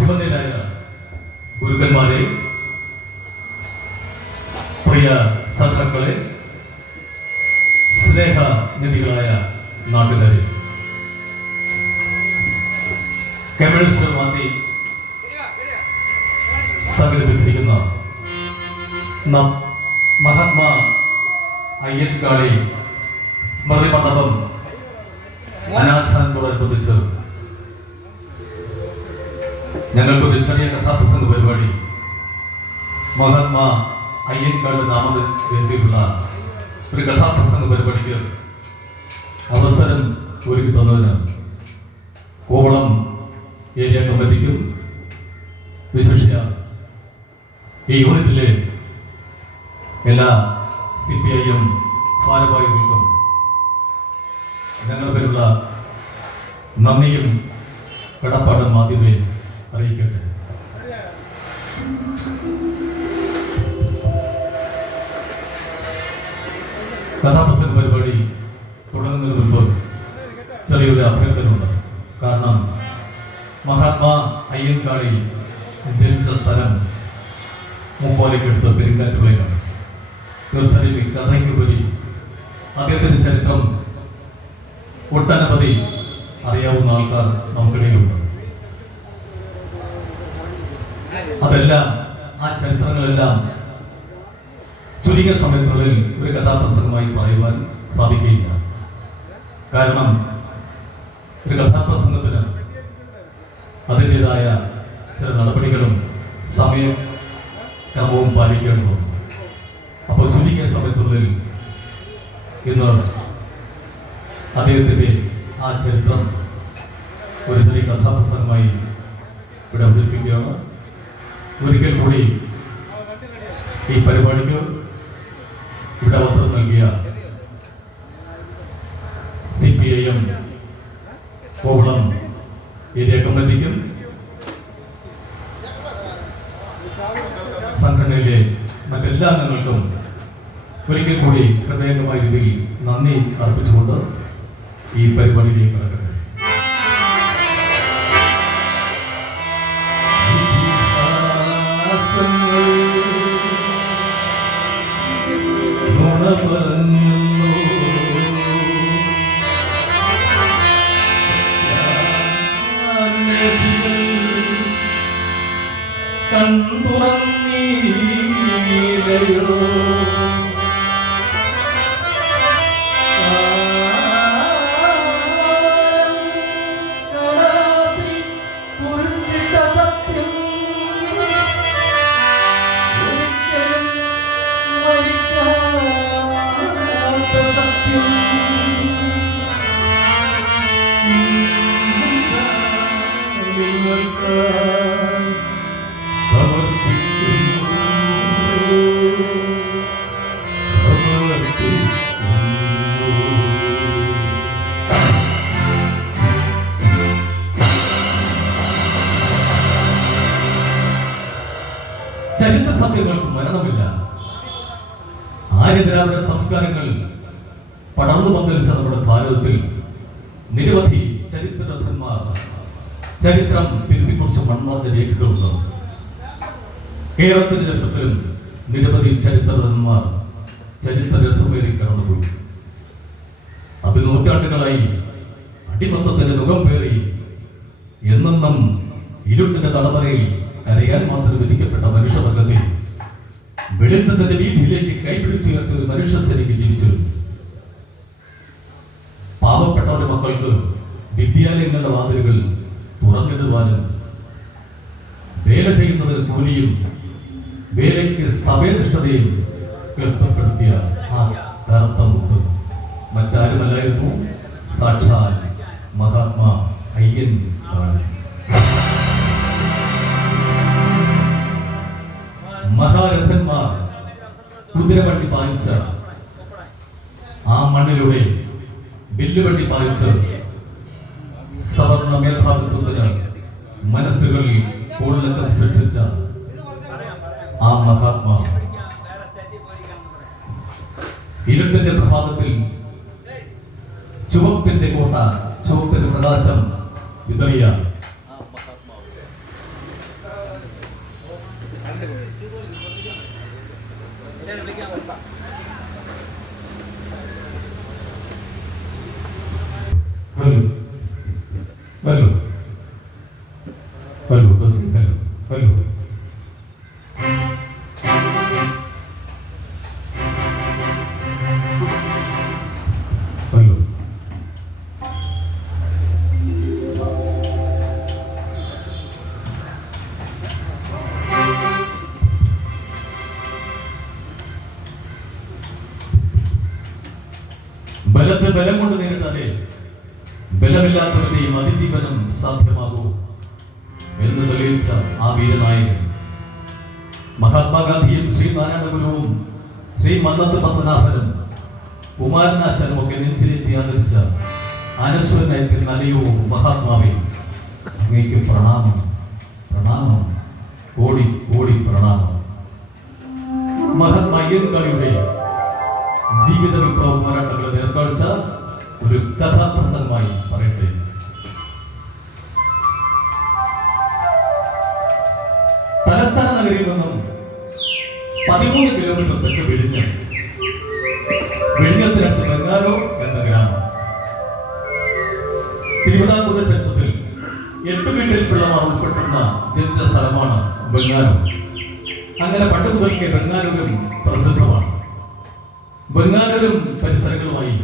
അഭിമന്യരായ ഗുരുക്കന്മാരെ, പ്രിയ സഖാക്കളെ, സ്നേഹനിധികളായ നാട്ടുകാരെ, communist party സംഘടിപ്പിച്ചിരിക്കുന്ന Mahatma Ayyankali സ്മൃതി മണ്ഡപം അനാച്ഛാദനത്തോടനുബന്ധിച്ച് ഞങ്ങൾക്കൊരു ചെറിയ കഥാപ്രസംഗ പരിപാടി മഹാത്മാ അയ്യൻകാളിയുടെ നാമധേയത്തിലുള്ള ഒരു കഥാപ്രസംഗ പരിപാടിക്ക് അവസരം ഒരുക്കി തന്നതിന് കോവളം ഏരിയ കമ്മിറ്റിക്കും വിശേഷിച്ച ഈ യൂണിറ്റിലെ എല്ലാ CPIM ഭാരവാഹികൾക്കും ഞങ്ങളുടെ പേരുള്ള നന്ദിയും കടപ്പാടും ആദ്യമേ അറിയിക്കട്ടെ. കഥാപ്രസംഗ പരിപാടി തുടങ്ങുന്നതിന് മുൻപ് ചെറിയൊരു അഭ്യർത്ഥനയുണ്ട്. കാരണം മഹാത്മാ അയ്യൻകാളി ജനിച്ച സ്ഥലം മൂപ്പാലയ്ക്കടുത്ത് പെരുങ്കാറ്റുപുഴയിലാണ്. തീർച്ചയായും ഈ കഥയ്ക്കുപരി അദ്ദേഹത്തിൻ്റെ ചരിത്രം ഒട്ടനവധി അറിയാവുന്ന ആൾക്കാർ നമുക്കിടയിലുണ്ട്. അതെല്ലാം, ആ ചരിത്രങ്ങളെല്ലാം ചുരുങ്ങിയ സമയത്തിനുള്ളിൽ ഒരു കഥാപ്രസംഗമായി പറയുവാൻ സാധിക്കുകയില്ല. കാരണം ഒരു കഥാപ്രസംഗത്തിന് അതിൻ്റെതായ ചില നടപടികളും സമയക്രമവും പാലിക്കേണ്ടതുണ്ട്. അപ്പോൾ ചുരുങ്ങിയ സമയത്തിനുള്ളിൽ ഇന്ന് അദ്ദേഹത്തിൻ്റെ ആ ചരിത്രം ഒരു ചെറിയ കഥാപ്രസംഗമായി ഇവിടെ അവതരിപ്പിക്കുകയാണ്. ഒരിക്കൽ കൂടി ഈ പരിപാടിക്ക് ഇവിടെ അവസരം നൽകിയ CPIM കോവളം ഏരിയ കമ്മിറ്റിക്കും സംഘടനയിലെ മറ്റെല്ലാ അംഗങ്ങൾക്കും ഒരിക്കൽ കൂടി ഹൃദയംഗമായ രീതിയിൽ നന്ദി അർപ്പിച്ചുകൊണ്ട് ഈ പരിപാടിയിലേക്ക് കടക്കട്ടെ. കണ്ടുറന്നീലയോ ചരിത്ര സത്യങ്ങൾക്ക് മരണമില്ല. ആര്യദ്രാവിഡ സംസ്കാരങ്ങൾ പടർന്നു പന്തലിച്ച നമ്മുടെ ഭാരതത്തിൽ നിരവധി ചരിത്രരഥന്മാർ ചരിത്രം തിരുത്തിക്കുറിച്ച് മൺമാർന്ന രേഖകളുണ്ട്. കേരളത്തിന്റെ ചരിത്രത്തിലും നിരവധി ചരിത്രരഥന്മാർ ചരിത്രരഥമേറി കടന്നുപോയി. അത് നൂറ്റാണ്ടുകളായി അടിമത്തത്തിന്റെ മുഖം പേറി എന്നെന്നും ഇരുട്ടിന്റെ തടവറയിൽ കരയാൻ മാത്രം വിധിക്കപ്പെട്ട മനുഷ്യവർഗത്തെ വെളിച്ചത്തിന്റെ വീതിയിലേക്ക് കൈപിടിച്ചുയർത്തിയ ഒരു മനുഷ്യസേനയ്ക്ക് ജീവിച്ചിരുന്നു. പാവപ്പെട്ടവരുടെ മക്കൾക്ക് വിദ്യാലയങ്ങളുടെ വാതിലുകൾ തുറന്നിടുവാനും വേല ചെയ്യുന്നതിന് കൂലിയും വേലയ്ക്ക് സമയനിഷ്ഠതയും ക്ലിപ്തപ്പെടുത്തിയ ആ കറുത്ത മുത്ത് മറ്റാരുമല്ലായിരുന്നു, സാക്ഷാൽ മഹാത്മാ അയ്യൻകാളി. മഹാരഥന്മാർ കുതിരവണ്ടി പായിച്ച ആ മണ്ണിലൂടെ വില്ലുവണ്ടി പായിച്ച് സവർണ മേധാവിത്വത്തിന് മനസ്സുകളിൽ കോളിളക്കം സൃഷ്ടിച്ച ആ മഹാത്മാ ഇരുട്ടിന്റെ പ്രഭാതത്തിൽ ചുവപ്പിന്റെ കോട്ട, ചുവപ്പിന്റെ പ്രകാശം വിതറിയ hello hello hello hello hello ബലത്തെ ബലം കൊണ്ട് നേരിട്ടാലേ ബലമില്ലാത്തവരുടെയും അതിജീവനം സാധ്യമാകൂ എന്ന് തെളിയിച്ച ആ വീരനായകൻ മഹാത്മാഗാന്ധിയും ശ്രീ നാരായണഗുരുവും ശ്രീ മന്നത്ത് പത്മനാഭനും കുമാരനാശനും ഒക്കെ നെഞ്ചിലേറ്റി ആദരിച്ച അനശ്വരനായ നലയോ മഹാത്മാവേ, അങ്ങേക്ക് പ്രണാമം, പ്രണാമം, കോടി കോടി പ്രണാമം. മഹാത്മാ അയ്യങ്കാളിയുടെ ജീവിത വിപ്ലവ പോരാട്ടങ്ങളെ നേർക്കാഴ്ച ഒരു കഥാപ്രസംഗമായി പറയട്ടെ. തലസ്ഥാന നഗരിയിൽ നിന്നും 13 കിലോമീറ്റർ തെക്ക് വിഴിഞ്ഞത്തിനടുത്ത് ബംഗാലൂർ എന്ന ഗ്രാമം. തിരുവിതാംകൂർ ചരിത്രത്തിൽ 8 വീട്ടിൽ പിള്ളമാർ ഉൾപ്പെട്ടുന്ന ജനിച്ച സ്ഥലമാണ് ബംഗാലൂർ. അങ്ങനെ പണ്ട് മുതൽക്കേ ബംഗാലൂരും പ്രസിദ്ധമാണ്. ബംഗാലൂരും പരിസരങ്ങളുമായി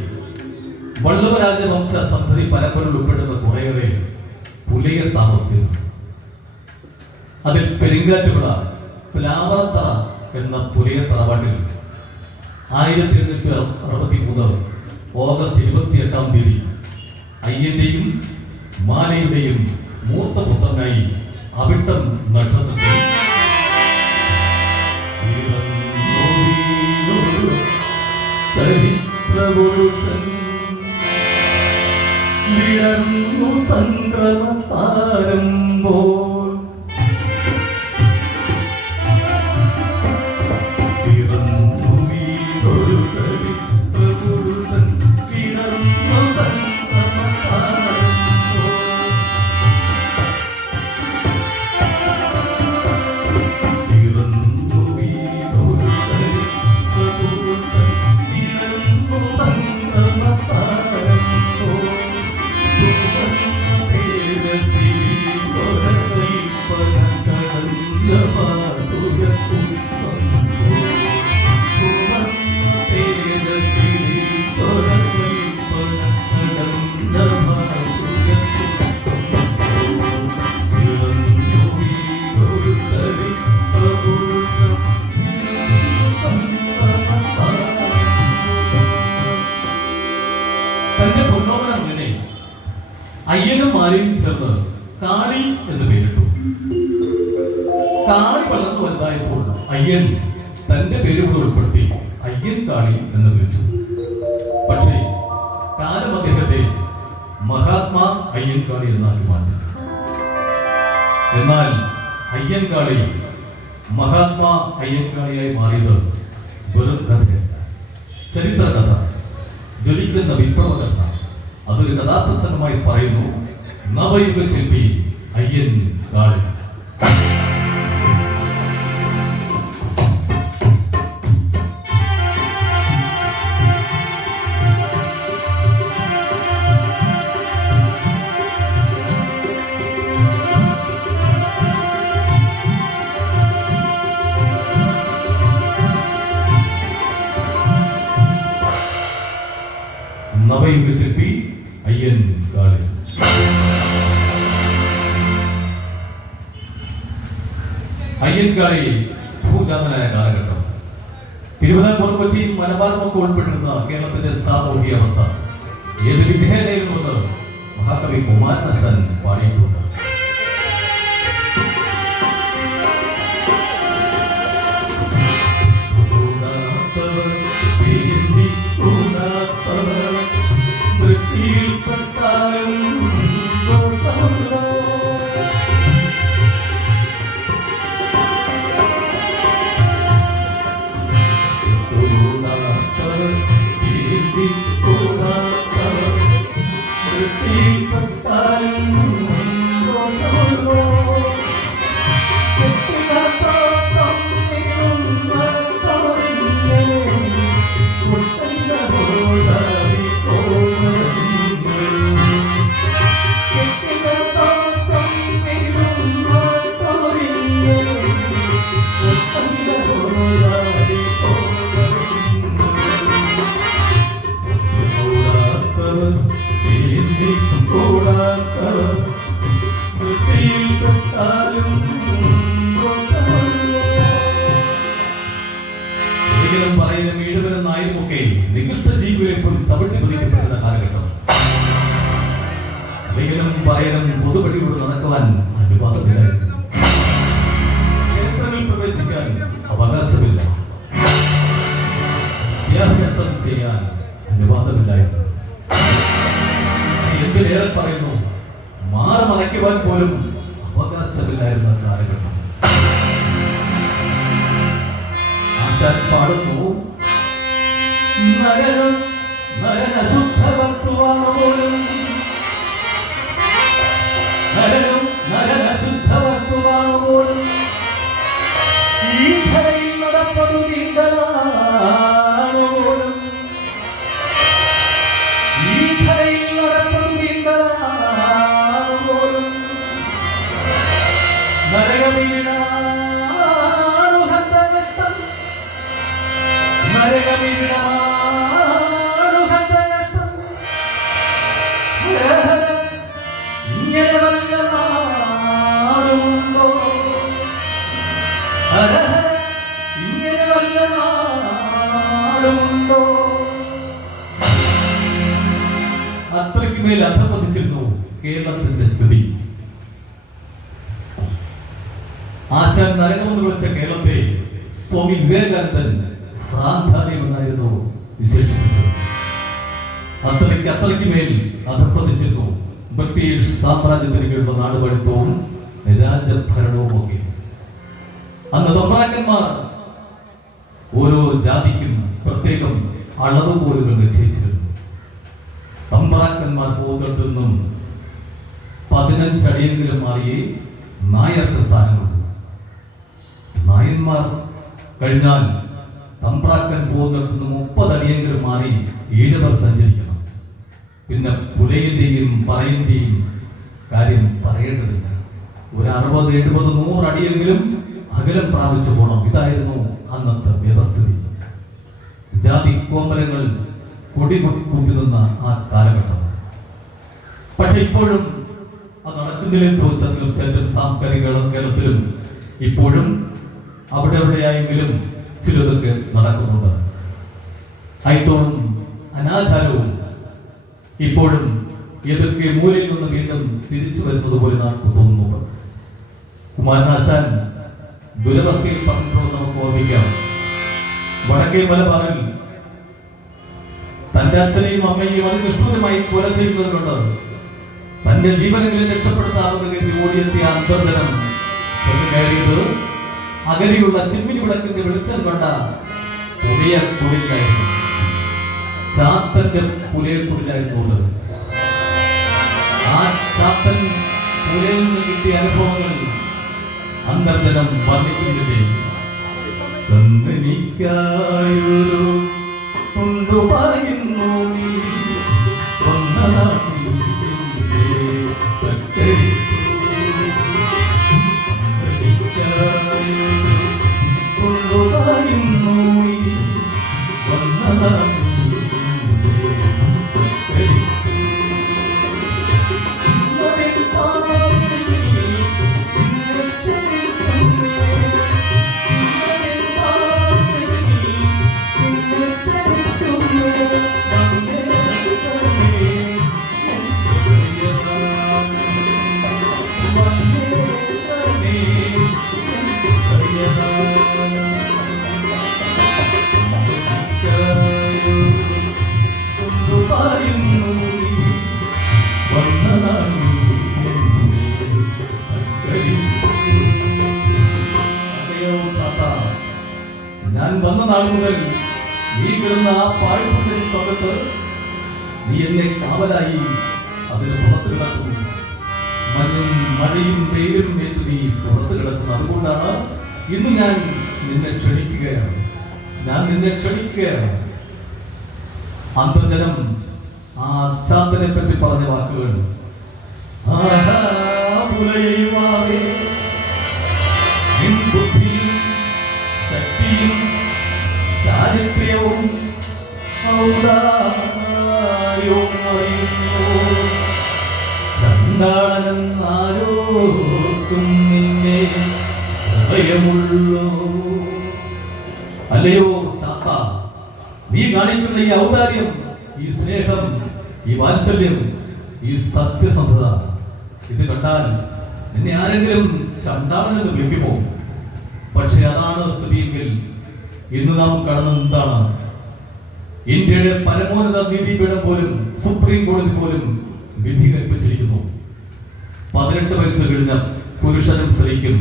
വള്ളവരാജവംശ സന്തതി പരമ്പരയിൽ ഉൾപ്പെടുന്ന കുറേയേറെ പുലയർ താമസിച്ചിരുന്നു. അതിൽ പെരിങ്ങാറ്റുവിള പ്ലാവറത്തറ എന്ന പുലയർ തറവാട്ടിൽ 1863 ഓഗസ്റ്റ് 28-ാം തീയതി അയ്യന്റെയും മാലയുടെയും മൂത്ത പുത്രനായി അവിട്ടം നക്ഷത്രത്തിൽ ചരിത്രപുരുഷൻ വിടർന്നു സംക്രമത്താരമ്പോൾ അയ്യനും മാലയും ചേർന്ന് കാളി എന്ന് പേരിട്ടു. കാളി വളർന്നു വലുതായപ്പോൾ അയ്യൻ തന്റെ പേരുകൂടെ ഉൾപ്പെടുത്തി അയ്യൻ കാളി എന്ന് വിളിച്ചു. പക്ഷേ കാലം അദ്ദേഹത്തെ മഹാത്മാ അയ്യൻകാളി എന്നാക്കി മാറ്റി. എന്നാൽ അയ്യൻകാളി മഹാത്മാ അയ്യൻകാളിയായി മാറിയത് വെറും കഥയല്ല, ചരിത്ര കഥ, ജ്വലിക്കുന്ന വിപ്ലവ കഥ. അതൊരു കഥാപ്രസംഗമായി പറയുന്നു നവയുഗ ശില്പി അയ്യൻ കാളി. നവയുഗ ശില്പി അയ്യൻ കാളി. അയ്യൻകാളി ഭൂജാതനായ കാലഘട്ടം. തിരുവിതാംകൂർ, കൊച്ചി, മലബാറും ഒക്കെ ഉൾപ്പെട്ടിരുന്ന കേരളത്തിന്റെ സാമൂഹിക അവസ്ഥ ഏത് വിധേയനായിരുന്നുവെന്ന് മഹാകവി കുമാരനാശാൻ പാടിയിട്ടുണ്ട്. ഒരിക്കലും പറയുന്ന ഈഴവനും നായരുമൊക്കെ നികൃഷ്ട ജീവികളെ പോലും ചവിട്ടി പതിക്കപ്പെടുന്ന കാലഘട്ടം. ഒരിക്കലും പറയലും പൊതുപടിയോട് നടക്കുവാൻ അനുവാദമില്ലായിരുന്നു. ക്ഷേത്രങ്ങളിൽ പ്രവേശിക്കാൻ അവകാശമില്ല. വിദ്യാഭ്യാസം ചെയ്യാൻ അനുവാദമില്ലായിരുന്നു. എന്തിനേറെ പറയുന്നു, മാറമറയ്ക്കുവാൻ പോലും അവകാശമില്ലായിരുന്ന കാലഘട്ടം. ആശാൻ പാടുന്നു, നരകം നരനശുദ്ധ വസ്തുവാണ് പോലും, നരകം നരനശുദ്ധ വസ്തുവാണ് പോലും, ഈ ധരയിൽ നടപ്പതു നീണ്ടതാണ് പോലും, ഈ ധരയിൽ നടപ്പതു നീണ്ടതാണ് പോലും, നരകമിടാണു ഹന്ത നഷ്ടം, നരകമിടാണു ഹന്ത നഷ്ടം, ഇങ്ങനെ വല്ല നാടുമുണ്ടോ, ഇങ്ങനെ വല്ല നാടുമുണ്ടോ. അത്രയ്ക്ക് മേൽ അധപ്പതിച്ചിരുന്നു കേരളത്തിന്റെ സ്ഥിതി. ആശാൻ നരകമെന്ന് വിളിച്ച കേരളത്തെ സ്വാമി വിവേകാനന്ദൻ ഭ്രാന്താലയം എന്നായിരുന്നു വിശേഷിപ്പിച്ചത്. അത്രയ്ക്ക് മേൽ അധപ്പതിച്ചിരുന്നു ബ്രിട്ടീഷ് സാമ്രാജ്യത്തിന് കീഴിലുള്ള നാടുവഴിത്തവും രാജഭരണവും ഒക്കെ. അന്ന് തമ്പ്രാക്കന്മാർ ഓരോ ജാതിക്കും പ്രത്യേകം അളവുകോലുകൾ നിശ്ചയിച്ചിരുന്നു. തമ്പ്രാക്കന്മാർ പോകുന്നിടത്തു നിന്നും 15 അടിയെങ്കിലും മാറിയേ നായർക്ക് സ്ഥാനമുള്ളൂ. നായന്മാർ കഴിഞ്ഞാൽ തമ്പ്രാക്കൻ പോകുന്നിടത്തു നിന്ന് 30 അടിയെങ്കിലും മാറി ഈഴവർ സഞ്ചരിക്കണം. പിന്നെ പുലയന്റെയും പറയന്റെയും കാര്യം പറയേണ്ടതില്ല. ഒരു 60, 70, 100 അടിയെങ്കിലും അകലം പ്രാപിച്ചു പോകണം. ഇതായിരുന്നു അന്നത്തെ വ്യവസ്ഥിതി. ജാതി കോമരങ്ങൾ കൊടികുത്തി നിന്ന ആ കാലഘട്ടം. പക്ഷെ ഇപ്പോഴും അത് നടക്കുന്നില്ലെന്ന് ചോദിച്ചാൽ തീർച്ചയായിട്ടും സാംസ്കാരിക കേരളത്തിലും ഇപ്പോഴും അവിടെ എവിടെയായെങ്കിലും ചിലതൊക്കെ നടക്കുന്നുണ്ട്. ഐത്തവും അനാചാരവും ഇപ്പോഴും ഏതൊക്കെ മൂലയിൽ നിന്ന് വീണ്ടും തിരിച്ചു വരുന്നത് പോലെ നമുക്ക് തോന്നുന്നു. കുമാരനാശാൻ ദുരവസ്ഥയിൽ പറഞ്ഞിട്ടുള്ളത് നമുക്ക് ഓർമ്മിക്കാം. വടക്കേ മലബാറിൽ തന്റെ അച്ഛനെയും അമ്മയെയും അതിനിഷ്ഠൂരമായി കൊല ചെയ്യുന്നവരുണ്ട്. തന്റെ ജീവനെങ്കിലും രക്ഷപ്പെടുത്താമെന്ന് കരുതി ഓടിയെത്തിയ അന്തർജനം ചെന്ന് കയറിയത് അകലെയുള്ള ചിമ്മിനി വിളക്കിന്റെ വെളിച്ചം കണ്ട പുതിയ കുടിലായിരുന്നു. ചാത്തന്റെ പുതിയ കുടിലായിരുന്നു. ആ ചാത്തൻ പുലയിൽ നിന്ന് കിട്ടിയ അനുഭവങ്ങൾ അന്തർജനം വർണ്ണിക്കുന്നില്ലേ. തന്നെനിക്കായൊരു കൊണ്ടുപോയിരുന്നു നീ ഞാൻ വന്ന നാൾ മുതൽ നീ കിടന്ന ആ പാഴ്പുണ്ണിൽ തൊട്ട് നീ എന്നെ കാവലായി അതിന് പുറത്ത് കിടക്കും. മഞ്ഞും മഴയും വെയിലും ഏറ്റ് നീ പുറത്ത് കിടക്കുന്നു. അതുകൊണ്ടാണ് ഇന്ന് ഞാൻ നിന്നെ ക്ഷണിക്കുകയാണ്. അന്തർജനം ആ ചാത്തനെ പറ്റി പറഞ്ഞ വാക്കുകൾ ബുദ്ധിയും ശക്തിയും ചാരിത്ര്യവും ചണ്ടാളനെന്നാരോർക്കും നിന്നെ ഹൃദയമുള്ളൂ. അല്ലയോ ചാത്ത, നീ കാണിക്കുന്ന ഈ ഔദാര്യം, ഈ സ്നേഹം, ഈ വാത്സല്യം, ഈ സത്യസന്ധത, ഇത് കണ്ടാൽ എന്നെ ആരെങ്കിലും ചണ്ടാളനെന്ന് വിളിക്കുമോ? പക്ഷെ അതാണ് സ്ഥിതിയെങ്കിൽ ഇന്ന് നാം കാണുന്നത് എന്താണ്? ഇന്ത്യയുടെ പരമോന്നത നീതിപീഠം പോലും, സുപ്രീം കോടതി പോലും വിധി കൽപ്പിച്ചിരിക്കുന്നു. 18 വയസ്സ് കഴിഞ്ഞ പുരുഷനും സ്ത്രീക്കും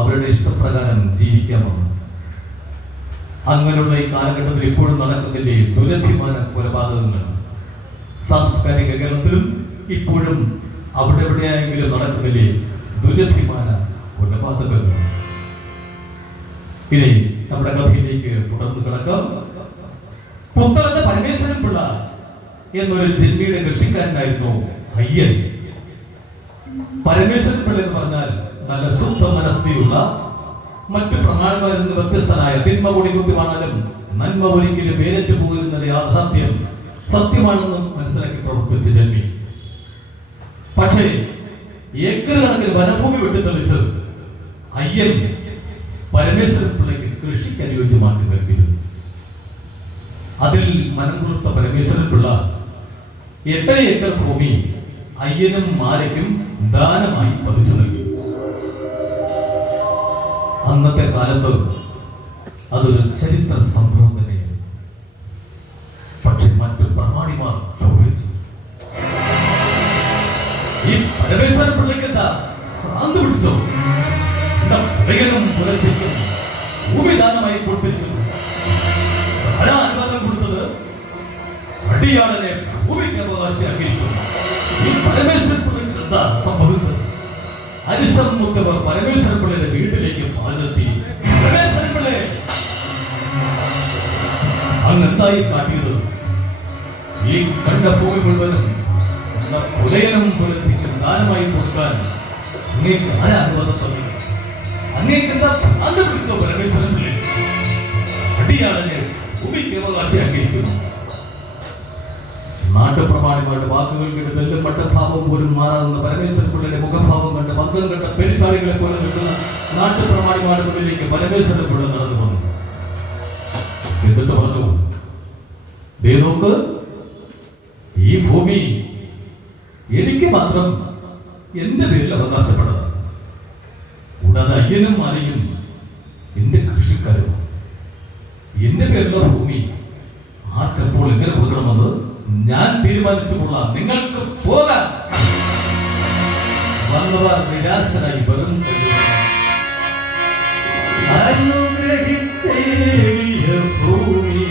അവരുടെ ഇഷ്ടപ്രകാരം ജീവിക്കാമെന്ന്. അങ്ങനെയുള്ള ഈ കാലഘട്ടത്തിൽ ഇപ്പോഴും നടക്കുന്നില്ലേ ദുരഭിമാന കൊലപാതകങ്ങൾ? സാംസ്കാരിക കേരളത്തിലും ഇപ്പോഴും അവിടെ എവിടെയായെങ്കിലും നടക്കുന്നില്ലേ ദുരഭിമാന കൊലപാതകങ്ങൾ? ഇനി നമ്മുടെ കഥയിലേക്ക് തുടർന്ന് കിടക്കാം. പുത്തളത്തെ പരമേശ്വരൻ പിള്ള എന്നൊരു ജന്മിയുടെ കൃഷിക്കാരനായിരുന്നു അയ്യൻ. പരമേശ്വരൻ പിള്ള എന്ന് പറഞ്ഞാൽ നല്ല ശുദ്ധ മനസ്ഥിതിയുള്ള, മറ്റു പ്രമാണങ്ങളിൽ നിന്ന് വ്യത്യസ്തനായ, തിന്മ കൊടികുത്തി വാങ്ങാനും നന്മ ഒരിക്കലും വേരറ്റു പോകുന്ന യാഥാർത്ഥ്യം സത്യമാണെന്ന് മനസ്സിലാക്കി പ്രവർത്തിച്ച ജന്മി. പക്ഷേ ഏക്കർ കണക്കിന് വനഭൂമി വെട്ടിത്തെളിച്ച് അയ്യൻ പരമേശ്വരൻ പിള്ളയ്ക്ക് കൃഷിക്ക് അനുയോജ്യമാക്കി നൽകിയിരുന്നു. അതിൽ മനം കൊടുത്ത പരമേശ്വരൻ പിള്ള 8 ഏക്കർ ഭൂമി അയ്യനും മാലയ്ക്കും ദാനമായി പതിച്ചു നൽകി. അന്നത്തെ കാലത്ത് അതൊരു ചരിത്ര സംഭവം തന്നെയാണ്. പക്ഷെ മറ്റു പ്രമാണിമാർ ചോദിച്ചു, ഈ പരമേശ്വരൻ പിള്ളയ്ക്ക് എന്താ ഭ്രാന്ത് പിടിച്ചോ? ഹൃദയനും പുലർച്ചയ്ക്കും ഭൂമിദാനമായി കൊടുത്തിരിക്കുന്നു. ആരാ അനുവാദം കൊടുത്തത്? അടിയാളനെ ഭൂമിക്ക് അവകാശിയാക്കിയിരിക്കുന്നു. ഈ പരമേശ്വരൻ പിള്ളയ്ക്ക് എന്താ സംഭവിച്ചത്? അരിശം മുത്തവർ പരമേശ്വരൻ പിള്ളയുടെ വീട്ടിലേക്ക് പാഞ്ഞെത്തി, പരമേശ്വരൻ പിള്ളയെ അങ്ങ് എന്തായി കാട്ടിയത്? ഈ കണ്ട ഭൂമി മുഴുവനും ഉദയനും പുലർച്ചയ്ക്കും ദാനമായി കൊടുക്കാൻ അങ്ങേക്ക് ആരാ അനുവാദം തന്നു? അങ്ങേക്ക് എന്താ ഭ്രാന്ത് പിടിച്ചോ? പരമേശ്വരൻ പിള്ളയെ അടിയാളനെ ഭൂമിക്ക് അവകാശിയാക്കിയിരിക്കുന്നു. നാട്ടുപ്രമാണിമാരുടെ വാക്കുകൾ കേട്ട് തെല്ലും മട്ടഭാവം പോലും മാറാവുന്ന പരമേശ്വരൻ പിള്ളയുടെ മുഖഭാവം കണ്ട് പന്തം കണ്ട പെരിച്ചാളികളെ പോലെ നിൽക്കുന്ന നാട്ടുപ്രമാണിമാരുടെ മുന്നിലേക്ക് പരമേശ്വരൻ പിള്ള നടന്നു വന്നു. എന്നിട്ട് പറഞ്ഞു, ദേ നോക്ക്, ഈ ഭൂമി എനിക്ക് മാത്രം എന്റെ പേരിൽ അവകാശപ്പെടുന്നത്. കൂടാതെ അയ്യനും മാലയും എന്റെ കൃഷിക്കാരും. എന്റെ പേരിലുള്ള ഭൂമി ആർക്കെപ്പോൾ എങ്ങനെ കൊടുക്കണമെന്ന് ഞാൻ തീരുമാനിച്ചു കൊള്ളാം. നിങ്ങൾക്ക് പോകാം. വന്നവർ നിരാശനായി വെറും ഭൂമി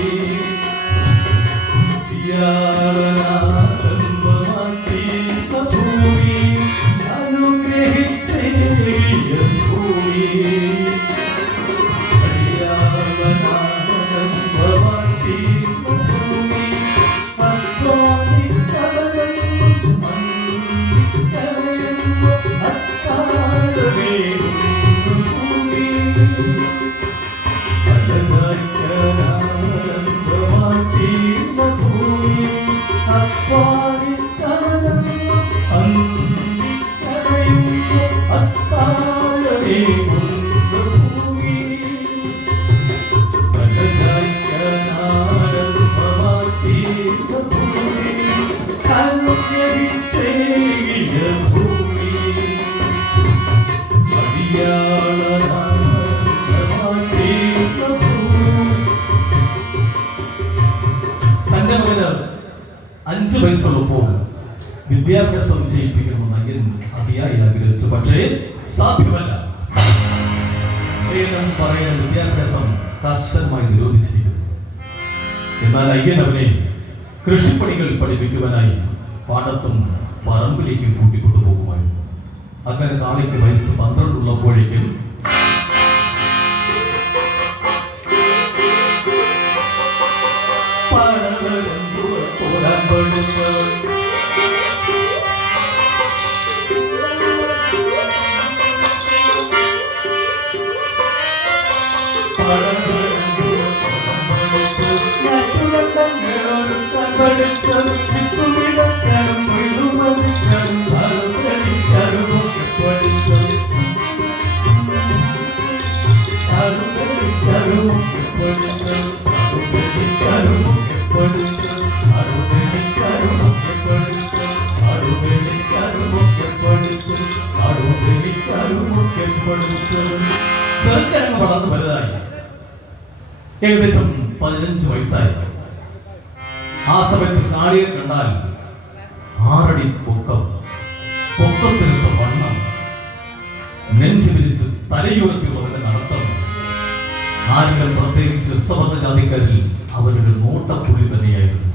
തന്റെ മകന് 5 വയസ്സുള്ളപ്പോൾ വിദ്യാഭ്യാസം ചെയ്യിപ്പിക്കണമെന്ന് അയ്യൻ അതിയായി ആഗ്രഹിച്ചു. പക്ഷേ സാധ്യമല്ല. പറയുന്ന വിദ്യാഭ്യാസം കർശനമായി നിരോധിച്ചിരിക്കുന്നു. എന്നാൽ അയ്യൻ അവനെ കൃഷിപ്പണികൾ പഠിപ്പിക്കുവാനായി പാടത്തും പറമ്പിലേക്കും കൂട്ടിക്കൊണ്ടുപോകുമായിരുന്നു. അങ്ങനെ കാളിക്ക് വയസ്സ് 12 ഉള്ളപ്പോഴേക്കും ഏകദേശം 15 വയസ്സായി. ആ സമയത്ത് കാളിയെ കണ്ടാൽ 6 അടി പൊക്കത്തിനൊത്ത വണ്ണം, നെഞ്ചു വിരിച്ച് തലയുയർത്തിയുള്ളവരുടെ നടത്തം. ആരെങ്കിലും പ്രത്യേകിച്ച് സവർണ ജാതിക്കാരിൽ അവരൊരു നോട്ടപ്പുള്ളി തന്നെയായിരുന്നു.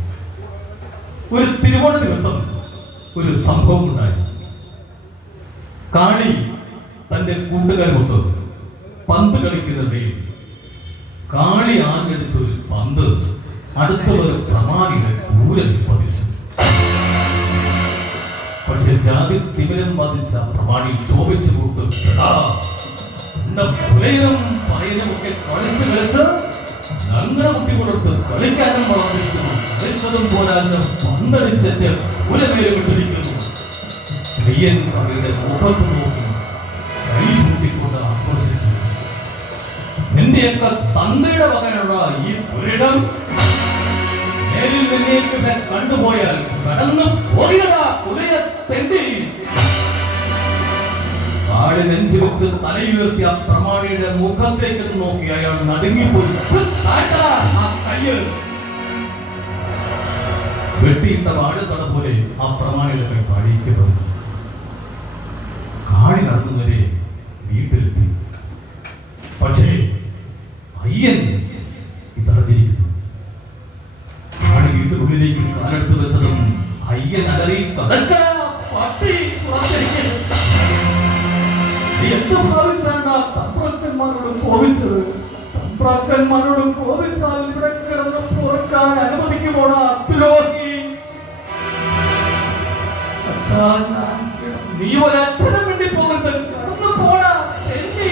ഒരു തിരുവോണ ദിവസം ഒരു സംഭവം ഉണ്ടായി. കാളി തന്റെ കൂട്ടുകാരുമൊത്ത് പന്ത് കളിക്കുന്നതിനിടയിൽ കാളി ആഞ്ഞടിച്ച ഒരു പന്ത് അടുത്തുള്ള പ്രമാണിയുടെ ഊരൽ പതിച്ചു. പക്ഷെ ജാതി തിമിരം ബാധിച്ച പ്രമാണി ചോദിച്ചു കൊടുത്ത് പയനും ഒക്കെ കളിച്ച് ഞങ്ങളുടെ കുട്ടികളടുത്ത് കളിക്കാനും വളർന്നിരിക്കുന്നു. കളിച്ചതും പോരാഞ്ഞ് പന്തടിച്ചെന്റെ ഉലമേല് വിട്ടിരിക്കുന്നു. കയ്യൻ കളിയുടെ മുഖത്ത് നോക്കി കൈ ചൂണ്ടിക്കൊണ്ട് ആഘോഷിച്ചു. നിന്റെയൊക്കെ തന്തയുടെ മകനുള്ള ഈ പുരിടം നേരിൽ നിന്നേക്ക് കണ്ടുപോയാൽ കടന്നു പോയതാ പുലയ തെണ്ടി. കാളി നെഞ്ചു വെച്ച് തലയുയർത്തി ആ പ്രമാണിയുടെ മുഖത്തേക്ക് നോക്കി അയാൾ നടുങ്ങിപ്പോയി. വെട്ടിയിട്ട വാഴത്തട പോലെ ആ പ്രമാണിയുടെ കൈ താഴേക്കപ്പെടുന്നു. കാളി നടന്നുവരെ വീട്ടിലെത്തി. പക്ഷേ അയ്യൻ ഇതറിഞ്ഞിരിക്കുന്നു. കാളി വീട്ടിനുള്ളിലേക്ക് കാലെടുത്ത് വെച്ചതും അയ്യൻ അലറി പട്ടി എന്ത് ഭാവിച്ചാണ് തമ്പ്രാക്കന്മാരോട് കോപിച്ചത്? തമ്പ്രാക്കന്മാരോട് കോപിച്ചാൽ ഇവിടെ കിടന്ന് പോർക്കാൻ അനുവദിക്കുമോടാ ദ്രോഹി? നീ ഒരക്ഷരം വേണ്ടി പോകരുത്, കടന്നു പോടാ തെറ്റി.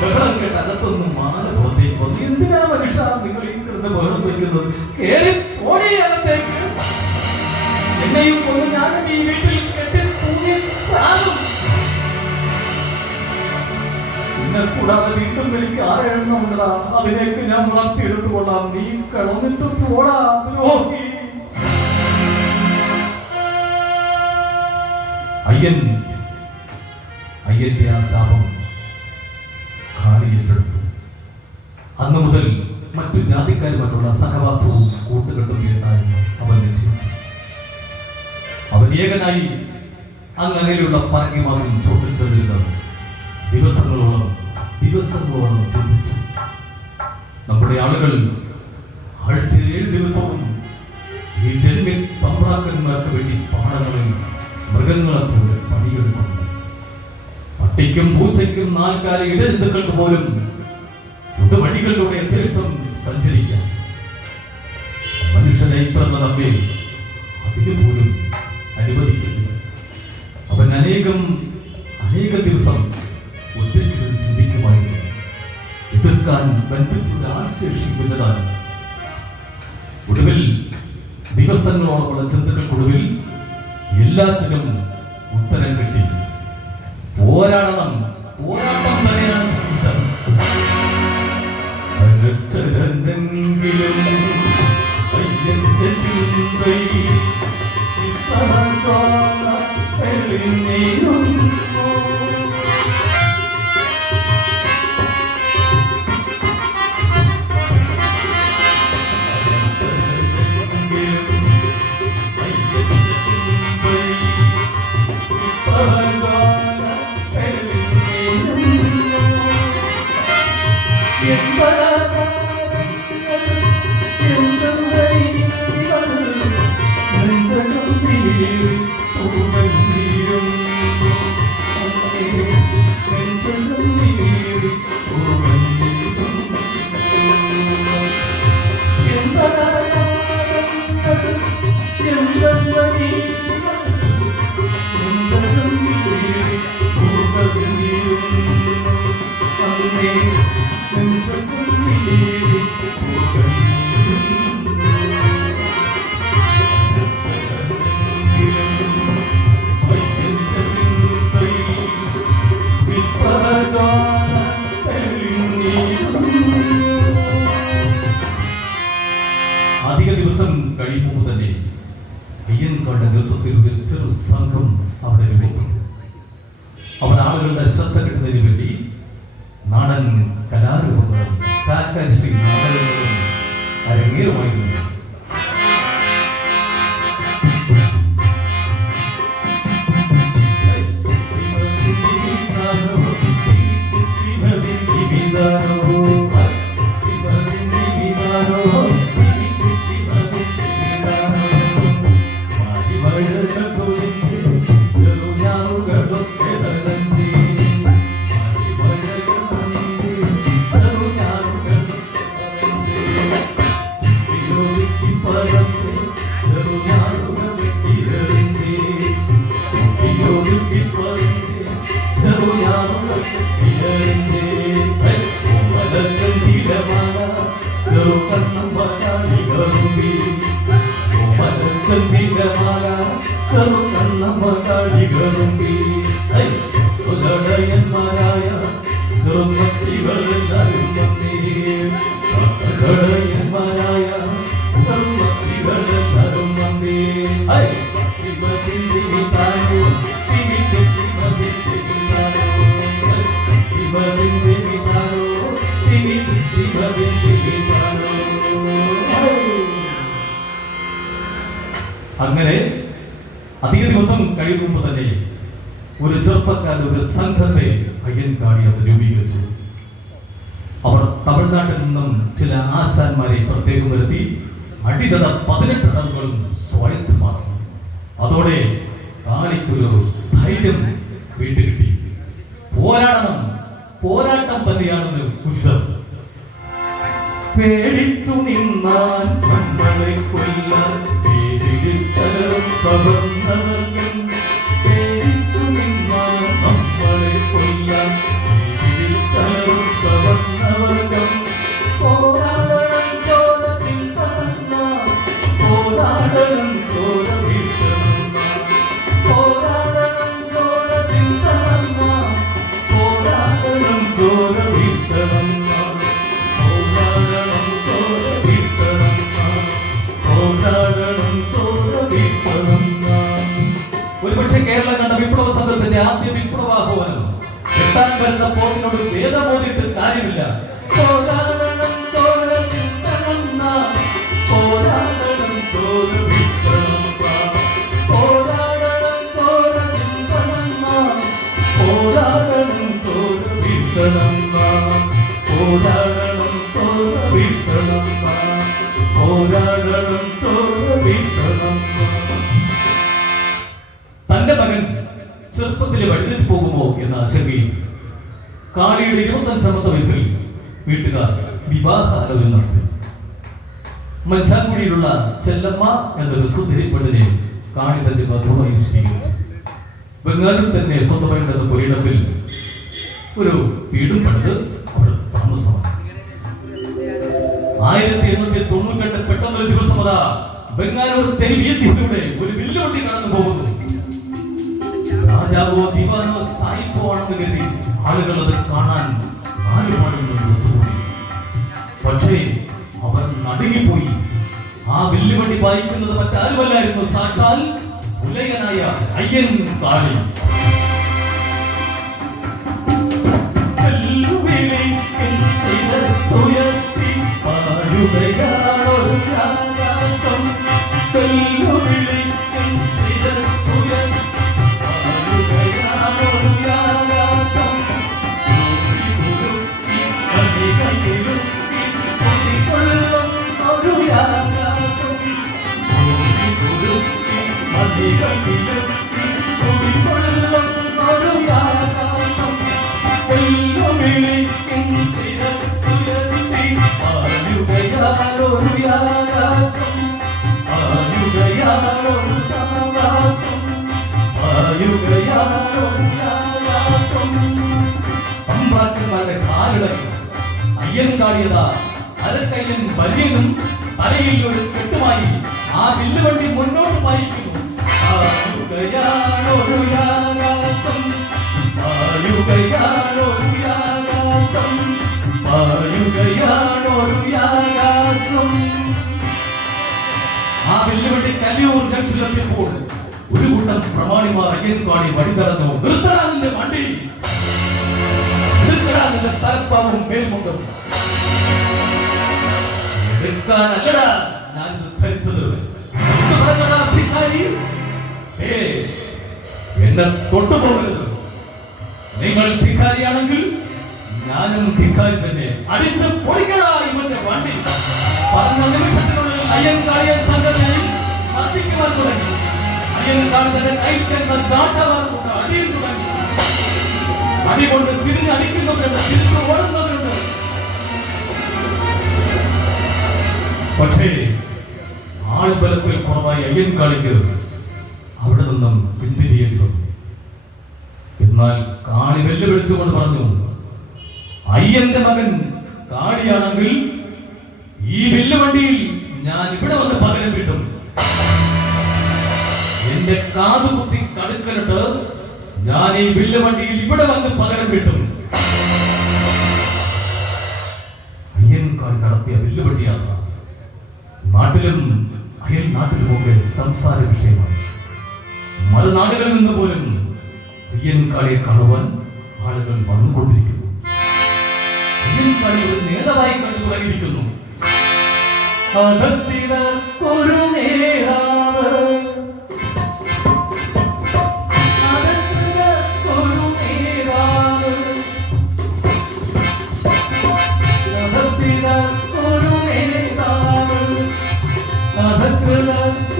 ബഹളം കേട്ട് അകത്തൊന്നും മാല പുറത്തേക്ക് വന്നു. എന്തിനാ മനുഷ്യ നിങ്ങൾ ഈ കിടന്ന് ബഹളം വയ്ക്കുന്നത്? കേറി പോടി അകത്തേക്ക്. എന്നെയും കൊണ്ട് ഞാനും ഈ വീട്ടിൽ കെട്ടി തൂങ്ങി ചാടും. എന്നെ കൂടാതെ വീണ്ടും എനിക്ക് ആരെണ്ണമുണ്ടാ, അതിനേക്ക് ഞാൻ വളർത്തിയെടുത്തുകൊള്ളാം. നീ കിടന്നിട്ട് പോടാ ദ്രോഹി. അയ്യന്റെ ആ ശാപം കാളി ഏറ്റെടുത്തു. അന്നു മുതൽ മറ്റു ജാതിക്കാരുമായിട്ടുള്ള സഹവാസവും കൂട്ടുകെട്ടും കേട്ടായിരുന്നു അവൻ നിശ്ചയിച്ചു. അവൻ ഏകനായി അങ്ങനെയുള്ള പറങ്ങിമാവിൽ ചോട്ടിൽ ചെന്നിരുന്നത് ദിവസങ്ങളോളം ചിന്തിച്ചു. നമ്മുടെ ആളുകൾ ആഴ്ചയിൽ 7 ദിവസവും ഈ ജന്മി തമ്പ്രാക്കന്മാർക്ക് വേണ്ടി പാടങ്ങളിൽ മൃഗങ്ങളെ പോലെ പണിയെടുക്കുന്നു. പട്ടിക്കും പൂച്ചയ്ക്കും 4 കാല ഇടജന്തുക്കൾക്ക് പോലും പൊതുവഴികളിലൂടെ തീർത്ഥം സഞ്ചരിക്കാം. മനുഷ്യനെ ഇത്ര നടത്തി അതിന് പോലും അനുവദിക്കുന്നു. അവൻ അനേകം ദിവസം ഒറ്റയ്ക്ക് ചിന്തിക്കുമായിരുന്നു. എതിർക്കാൻ ബന്ധിച്ചുള്ള ആശേഷിക്കുന്നതാണ്. ഒടുവിൽ ദിവസങ്ങളോളമുള്ള ചിന്തകൾക്കൊടുവിൽ എല്ലാത്തിനും ഉത്തരം കിട്ടി. പോരാട്ടം തന്നെയാണ് ഇഷ്ടം. അധിക ദിവസം കഴിയുമ്പോൾ തന്നെ അയ്യൻകാരുടെ നേതൃത്വത്തിൽ ഒരു ചെറു സംഘം അവിടെ രൂപപ്പെട്ടു. അവർ ആളുകളുടെ ശ്രദ്ധ കിട്ടുന്നതിന് വേണ്ടി നാടൻ കലാരൂപങ്ങളും കാക്കാശ്രീ നാടകങ്ങളും അരങ്ങേറുമായിരുന്നു. അങ്ങനെ അധിക ദിവസം കഴിയുമ്പോ തന്നെ ഒരു ചെറുപ്പക്കാരുടെ ഒരു സംഘത്തെ അയ്യൻകാളി അവർ രൂപീകരിച്ചു. അവർ തമിഴ്നാട്ടിൽ നിന്നും ചില ആശാന്മാരെ പ്രത്യേകം വരുത്തി അടിതട 18 അടവുകളും സ്വായത്തമാക്കി. അതോടെ കാളിക്കൊരു ധൈര്യം വീണ്ടുകിട്ടി. പോരാടണം, പോരാട്ടം തന്നെയാണെന്ന് ഉഷിതം. പേടിച്ചു നിന്നാൽ നമ്മളെ കൊല്ലാൻ പേടിച്ചു നിന്നാൽ നമ്മളെ കൊല്ലാൻ പോരാടണം ചോരത്തിൽ പറന്ന പോരാടണം ചോര വീഴ്ത്തണം പോരാടണം ചോരത്തിൽ പറന്ന പോരാടണം ചോര വീഴ്ത്തണം പോരാടണം ചോര വീഴ്ത്തണം പോരാടണം ചോര വീഴ്ത്തണം. ഒരുപക്ഷെ കേരളം കണ്ട വിപ്ലവ സംഘത്തിന്റെ ആദ്യ വിപ്ലവാഹ്വാനം എത്താൻ വരുന്ന പോത്തിനോട് വേദമോദിട്ട് കാര്യമില്ല. പോരാടണം ചോര വീഴ്ത്തണം പോരാടണം ചോര വീഴ്ത്തണം പോരാടണം ചോര വീഴ്ത്തണം പോരാടണം ചോര വീഴ്ത്തണം പോരാടണം ചോര വീഴ്ത്തണം പോരാടണം ചോര വീഴ്ത്തണം. തന്റെ മകൻ ചെറുപ്പത്തിൽ വഴിതെറ്റി പോകുമോ എന്ന ആശങ്കയിൽ കാളിയുടെ 25ാമത്തെ വയസ്സിൽ വീട്ടുകാർ വിവാഹാലോചന നടത്തി. മഞ്ചാൻകുടിയിലുള്ള ചെല്ലമ്മ എന്നൊരു സുന്ദരി പെണ്ണിനെ കാളി തന്റെ വധുവായി സ്വീകരിച്ചു. ബംഗാളിൽ തന്നെ സ്വന്തമായിട്ടുള്ള തൊഴിലിടത്തിൽ ഒരു വീടും പണിത് അവിടെ താമസമാണ്. 1892 പെട്ടെന്നൊരു ദിവസം അതാ ബംഗാളൂർ തെരുവീതിയിലൂടെ ഒരു വില്ലുവണ്ടി കടന്നു പോകുന്നു. രാജാവോ ദിവാനോ സായിപ്പോ ആണെന്ന് കരുതി ആളുകൾ അത് കാണാൻ പക്ഷേ അവർ നടുങ്ങിപ്പോയി. ആ വില്ലുവണ്ടി വായിക്കുന്നത് മറ്റാരുമല്ലായിരുന്നു, സാക്ഷാൽ ഉലയനായ അയ്യൻ കാളി. അയ്യൻകാളിയതാ അരക്കയ്യൻ ബലിയനും തലയിൽ ഒരു കെട്ടുമായി ആ വില്ലുവണ്ടി മുന്നോട്ട് പായിക്കുന്നു. ആ വെല്ലുവിളി കലിയൂർ ജംഗ്ഷനിലെത്തിയപ്പോൾ ഒരു കൂട്ടം പ്രമാണിമാർ അയ്യൻകാളി വഴിതടഞ്ഞു. നിർത്തടാതിന്റെ വണ്ടി, നിർത്തടാതിന്റെ തലപ്പാവും മേൽമുണ്ടും. കൊടുക്കാനല്ലടാ ഞാൻ ധരിച്ചത്. എന്നെ തൊട്ടുപോകരുത്. നിങ്ങൾ ധിക്കാരിയാണെങ്കിൽ ഞാനും ധിക്കാരി തന്നെ. അടിച്ച് പൊളിക്കടാ ഇവന്റെ വണ്ടി. പറഞ്ഞ നിമിഷത്തിനുള്ളിൽ അയ്യൻകാളിയെ സംഘടനയും കത്തിക്കുവാൻ തുടങ്ങി. അയ്യൻകാളി തന്നെ കൈക്കെന്ന ചാട്ടവാറുകൊണ്ട് അടിയിൽ തുടങ്ങി. അടികൊണ്ട് തിരിഞ്ഞടിക്കുന്നവരുണ്ട്, തിരിച്ചു ഓടുന്നവരുണ്ട്. പക്ഷേ ആൾബലത്തിൽ കുറവായി അയ്യൻകാളിക്ക് അവിടെ നിന്നും പിന്തിരിയേണ്ടി വന്നു. എന്നാൽ കാളി വെല്ലുവിളിച്ചുകൊണ്ട് പറഞ്ഞു, അയ്യന്റെ മകൻ കാളിയാണെങ്കിൽ ഈ വെല്ലുവണ്ടിയിൽ ഞാൻ ഇവിടെ വന്ന് പകരം കിട്ടും. എന്റെ കാതുകുത്തി കടുക്കലിട്ട് ഞാൻ ഈ വില്ലുവണ്ടിയിൽ ഇവിടെ വന്ന് പകരം കിട്ടും. അയ്യൻകാളി നടത്തിയ വില്ലുവണ്ടി യാത്ര നാട്ടിലും അയൽ നാട്ടിലുമൊക്കെ സംസാര വിഷയമായി. മറുനാടുകളിൽ നിന്ന് പോലും അയ്യൻകാളിയെ കാണുവാൻ ആളുകൾ വന്നുകൊണ്ടിരിക്കുന്നു. അയ്യൻകാളി ഒരു നേതാവായി കണ്ടു തുടങ്ങിയിരിക്കുന്നു. ഒരു നേതാവ്, ഒരു നേതാവ്, ഒരു നേതാവ്,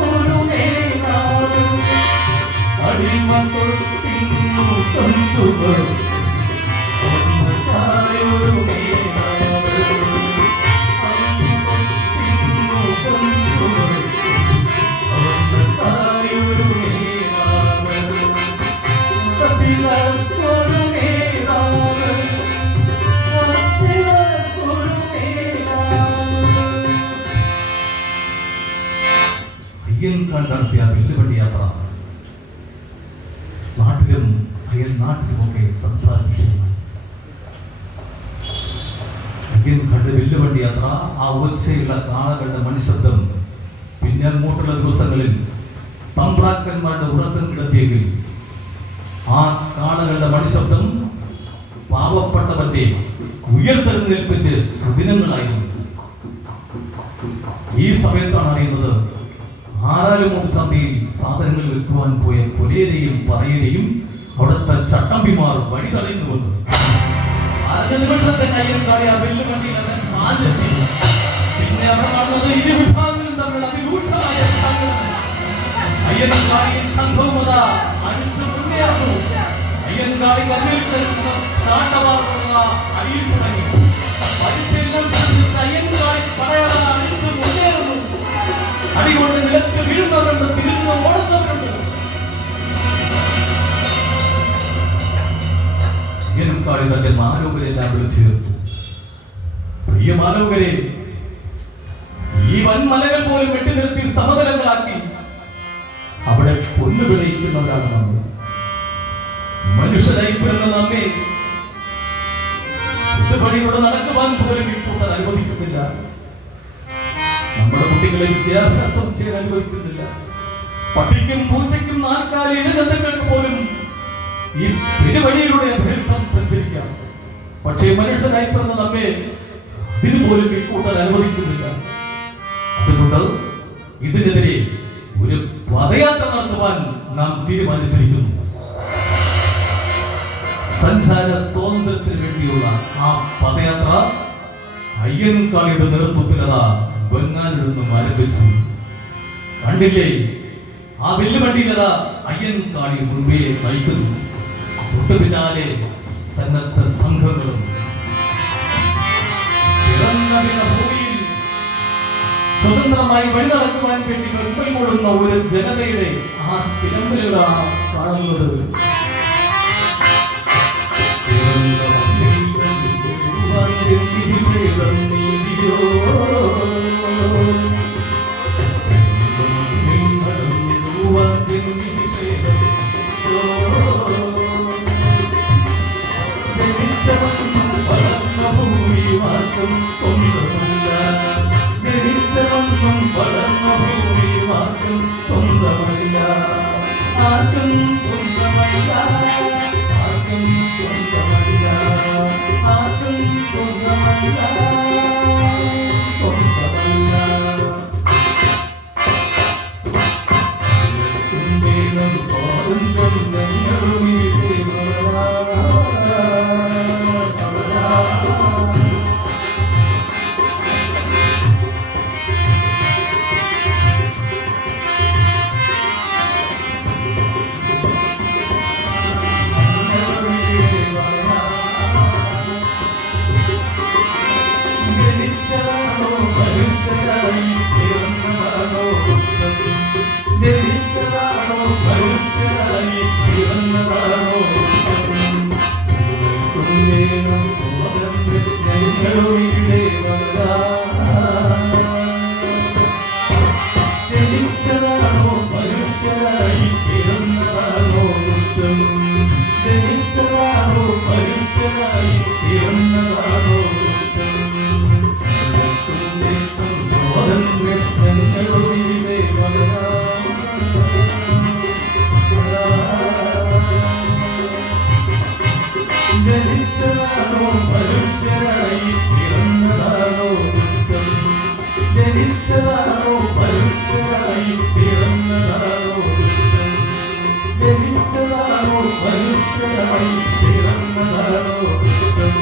ഒരു നേതാവ്, അടിമകൾ തിന്നു തന്നുകൾ ഒരു നേതാവ്, അയ്യൻകാളി നടത്തിയ വെല്ലുവണ്ടി യാത്ര നാട്ടിലും അയൽ നാട്ടിലുമൊക്കെ സംസാര വിഷയമായി. അയ്യൻകാളിയുടെ വെല്ലുവണ്ടി യാത്ര, ആ ഒച്ചയുള്ള കാളകളുടെ മണിശബ്ദം പിന്നെ അങ്ങോട്ടുള്ള ദിവസങ്ങളിൽ തമ്പ്രാക്കന്മാരുടെ ഉറക്കം കിടത്തിയെങ്കിൽ ആ കാളകളുടെ മണിശബ്ദം പാവപ്പെട്ടവന്റെ ഉയർത്തെഴുന്നേൽപ്പിന്റെ സുദിനങ്ങളായിരുന്നു. ഈ സമയത്താണ് അറിയുന്നത്, ആറാലുമൂട് ചന്തയിൽ സാധനങ്ങൾ വിൽക്കുവാൻ പോയ പുലേരെയും പറയരെയും അവിടുത്തെ ചട്ടമ്പിമാർ വഴി തടയുന്നുവെന്ന്. ആദ്യ നിമിഷത്തെ അയ്യൻകാളി ആ വെല്ലുവണ്ടിയിൽ അവൻ മാറ്റി. പിന്നെ അവിടെ നടന്നത് ഇരു വിഭാഗങ്ങളും തമ്മിൽ അതിരൂക്ഷമായ അയ്യൻകാളിയും സംഘവും അടിച്ചു മുന്നേറുന്നു. അയ്യൻകാളി കല്ലിൽ ചാട്ടവാറുള്ള അടിയിൽ തുടങ്ങി. പരിശീലനം അയ്യൻകാളി പടയാള അടിച്ചു മുന്നേറുന്നു. അടികൊണ്ട് നിലത്ത് വീഴുന്നവരുണ്ട്, തിരിഞ്ഞു ഓടുന്നവരുണ്ട്. അയ്യൻകാളി തന്റെ മാലോകരെല്ലാം വിളിച്ചു ചേർത്തു. പ്രിയ മാലോകരെ, ഈ വൻമലകൾ പോലും വെട്ടി നിർത്തി സമതലങ്ങളാക്കി അവിടെ പൊന്നു വിളയിക്കുന്നവരാണ് നമ്മൾ. മനുഷ്യരായി പിറന്ന നമ്മെ വഴിയോടെ നടക്കുവാൻ പോലും ഇപ്പോൾ അനുവദിക്കുന്നില്ല. നമ്മുടെ കുട്ടികളെ വിദ്യാഭ്യാസം ചെയ്യാൻ അനുവദിക്കുന്നില്ല. പട്ടിക്കും പൂച്ചയ്ക്കും നാൽക്കാലി ഇഴജന്തുക്കൾക്ക് പോലും ഈ പെരുവഴിയിലൂടെ അഭ്യർത്ഥം സഞ്ചരിക്കാം. പക്ഷേ മനുഷ്യരായി പിറന്ന നമ്മെ ഇതിന് പോലും ഇക്കൂട്ടാൻ അനുവദിക്കുന്നില്ല. അതുകൊണ്ട് ഇതിനെതിരെ ഒരു പദയാത്ര നടത്തുവാൻ നാം തീരുമാനിച്ചിരിക്കുന്നു. സഞ്ചാര സ്വാതന്ത്ര്യത്തിന് വേണ്ടിയുള്ള ആ പദയാത്ര അയ്യൻകാളിയുടെ നേതൃത്വത്തിൽ ബംഗാളിൽ നിന്നും ആരംഭിച്ചു. കണ്ടില്ലേ, ആ വെല്ലുവണ്ടിയിൽ അയ്യൻകാളി മുൻപേ നയിക്കുന്നു. തൊട്ടു പിന്നാലെ സന്നദ്ധ സംഘങ്ങളും. ഭൂമിയിൽ സ്വതന്ത്രമായി വഴി നടക്കുവാൻ വേണ്ടി കൈകൊള്ളുന്ന ഒരു ജനതയുടെ ആ തിരമ്പലുകളാണ് കാണുന്നത്. ജനിച്ചതാണോ മനുഷ്യനായി പിറന്നതാണോ ദുഃഖം ജനിച്ചതാണോ മനുഷ്യനായി പിറന്നതാണോ ദുഃഖം ഞങ്ങളും ഇവിടെ ജനിച്ചതാണോ മനുഷ്യനായി പിറന്നതാണോ ദുഃഖം ജനിച്ചതാണോ മനുഷ്യനായി പിറന്നതാണോ ദുഃഖം ഞങ്ങളും ഇവിടെ ജനിച്ചതാണോ മനുഷ്യനായി പിറന്നതാണോ ദുഃഖം ജനിച്ചതാണോ മനുഷ്യനായി പിറന്നതാണോ ദുഃഖം ജനിച്ചതാണോ മനുഷ്യനായി പിറന്നതാണോ ദുഃഖം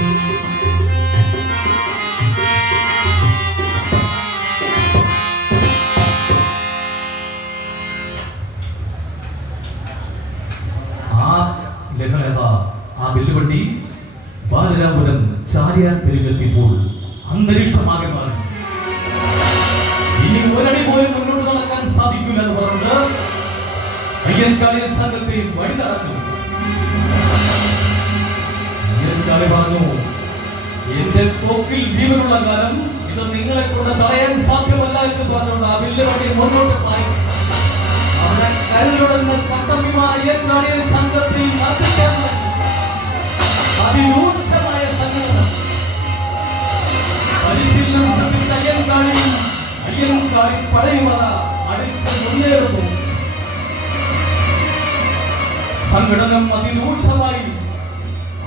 ആ വില്ലുവണ്ടി ബാലരാപുരം ചാലിയാർ തെരുവിലെത്തിയപ്പോൾ അന്തരീക്ഷമാകെ മാറി. ഇനി ഒരടി പോലും മുന്നോട്ട് നടക്കാൻ സാധിക്കില്ല എന്ന് പറഞ്ഞിട്ട് അയ്യൻകാളി സംഘത്തെ വഴി നടന്നു. അയ്യൻകാളി പറഞ്ഞു, എന്റെ തോക്കിൽ ജീവനുള്ള കാലം ഇത് നിങ്ങളെ കൊണ്ട് തടയാൻ സാധ്യമല്ല എന്ന് പറഞ്ഞുകൊണ്ട് ആ വില്ലുവണ്ടി മുന്നോട്ട് പായിച്ചു. അവിടെ കരുതലുടൻ ചട്ടമ്പിമാർ അയ്യൻകാളിയെ സംഘത്തെ മാറ്റിക്കാൻ അതിരൂക്ഷമായ സംഘടന പരിശീലനം ശ്രമിച്ച അയ്യൻകാളി പടയുമറ അടിച്ച് മുന്നേറുന്നു. സംഘടനം അതിരൂക്ഷമായി.